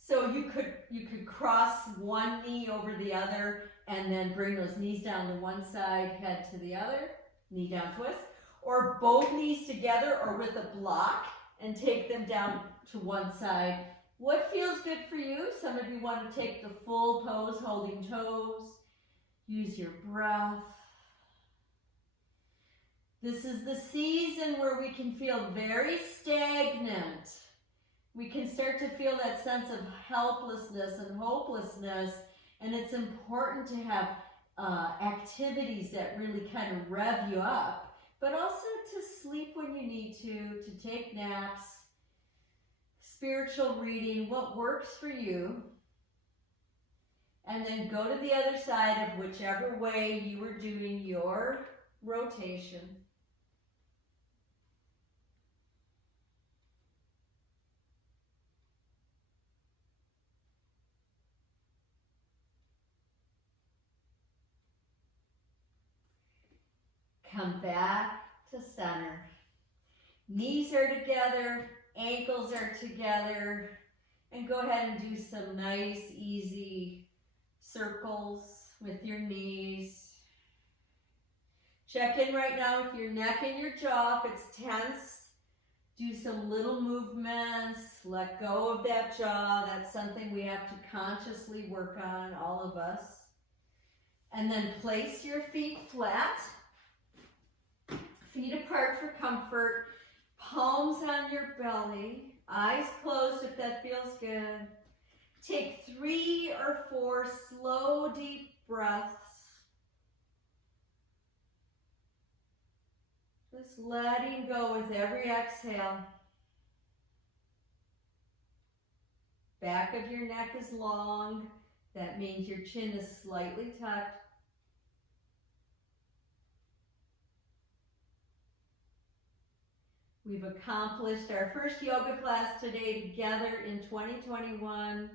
So you could cross one knee over the other and then bring those knees down to one side, head to the other, knee down twist. Or both knees together or with a block and take them down to one side. What feels good for you? Some of you want to take the full pose, holding toes. Use your breath. This is the season where we can feel very stagnant. We can start to feel that sense of helplessness and hopelessness, and it's important to have activities that really kind of rev you up, but also to sleep when you need to take naps, spiritual reading, what works for you, and then go to the other side of whichever way you were doing your rotation. Come back to center. Knees are together, ankles are together, and go ahead and do some nice, easy circles with your knees. Check in right now with your neck and your jaw. If it's tense, do some little movements. Let go of that jaw. That's something we have to consciously work on, all of us. And then place your feet flat. Feet apart for comfort, palms on your belly, eyes closed if that feels good. Take 3 or 4 slow, deep breaths. Just letting go with every exhale. Back of your neck is long. That means your chin is slightly tucked. We've accomplished our first yoga class today together in 2021,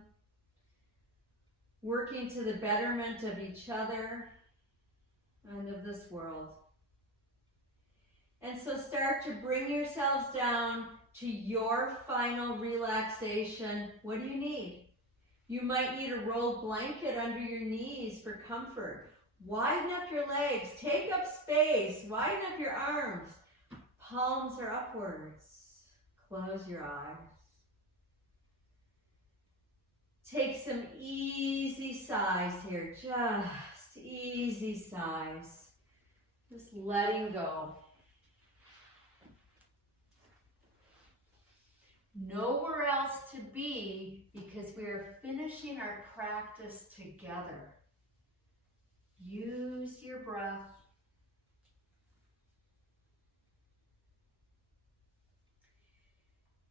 working to the betterment of each other and of this world. And so start to bring yourselves down to your final relaxation. What do you need? You might need a rolled blanket under your knees for comfort. Widen up your legs, take up space, widen up your arms. Palms are upwards. Close your eyes. Take some easy sighs here, just easy sighs. Just letting go. Nowhere else to be because we are finishing our practice together. Use your breath.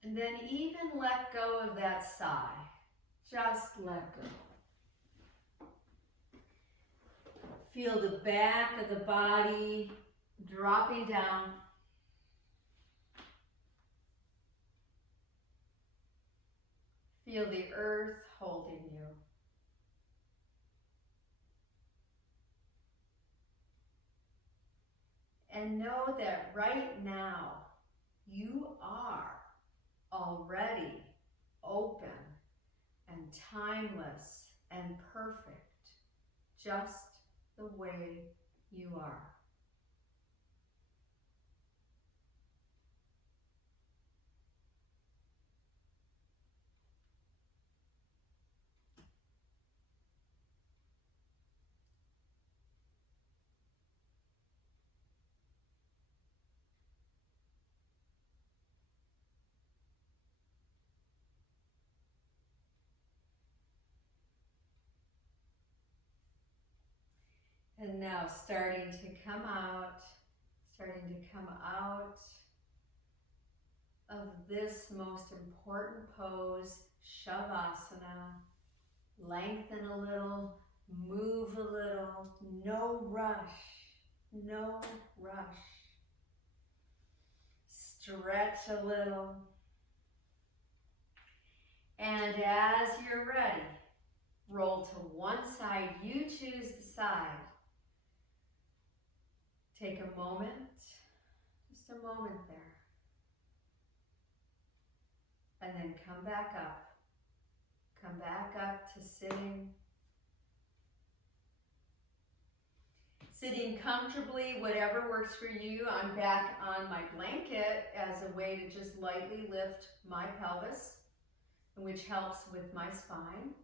And then even let go of that sigh. Just let go. Feel the back of the body dropping down. Feel the earth holding you. And know that right now you are already open and timeless and perfect, just the way you are. And now starting to come out, Starting to come out of this most important pose, Shavasana. Lengthen a little, move a little, no rush, no rush. Stretch a little. And as you're ready, roll to one side. You choose the side. Take a moment, just a moment there. And then come back up. Come back up to sitting. Sitting comfortably, whatever works for you. I'm back on my blanket as a way to just lightly lift my pelvis, which helps with my spine.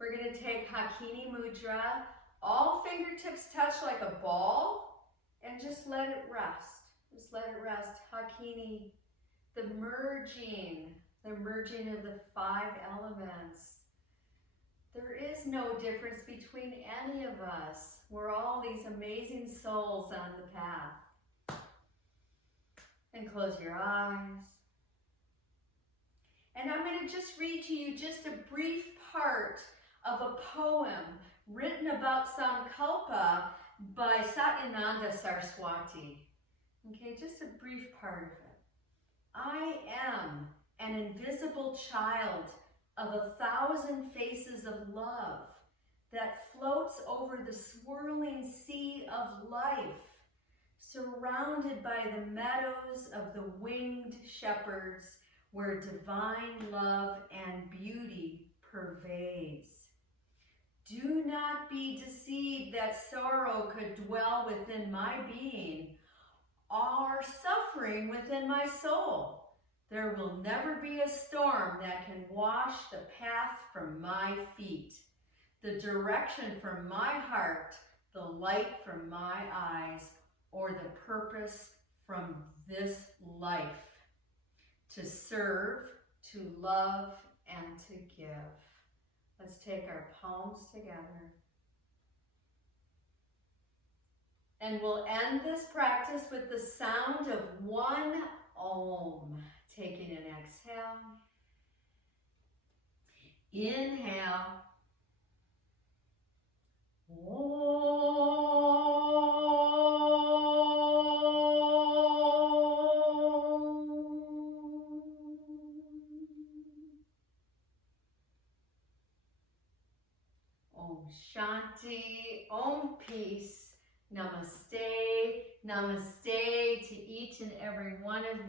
We're going to take Hakini Mudra. All fingertips touch like a ball and just let it rest. Just let it rest. Hakini, the merging of the 5 elements. There is no difference between any of us. We're all these amazing souls on the path. And close your eyes. And I'm going to just read to you just a brief part of a poem written about Sankalpa by Satyananda Saraswati. Okay, just a brief part of it. I am an invisible child of 1,000 faces of love that floats over the swirling sea of life, surrounded by the meadows of the winged shepherds, where divine love and beauty pervades. Do not be deceived that sorrow could dwell within my being, or suffering within my soul. There will never be a storm that can wash the path from my feet, the direction from my heart, the light from my eyes, or the purpose from this life. To serve, to love, and to give. Let's take our palms together. And we'll end this practice with the sound of one Om. Taking an exhale. Inhale. Om Shanti, Om Peace, Namaste, Namaste to each and every one of you.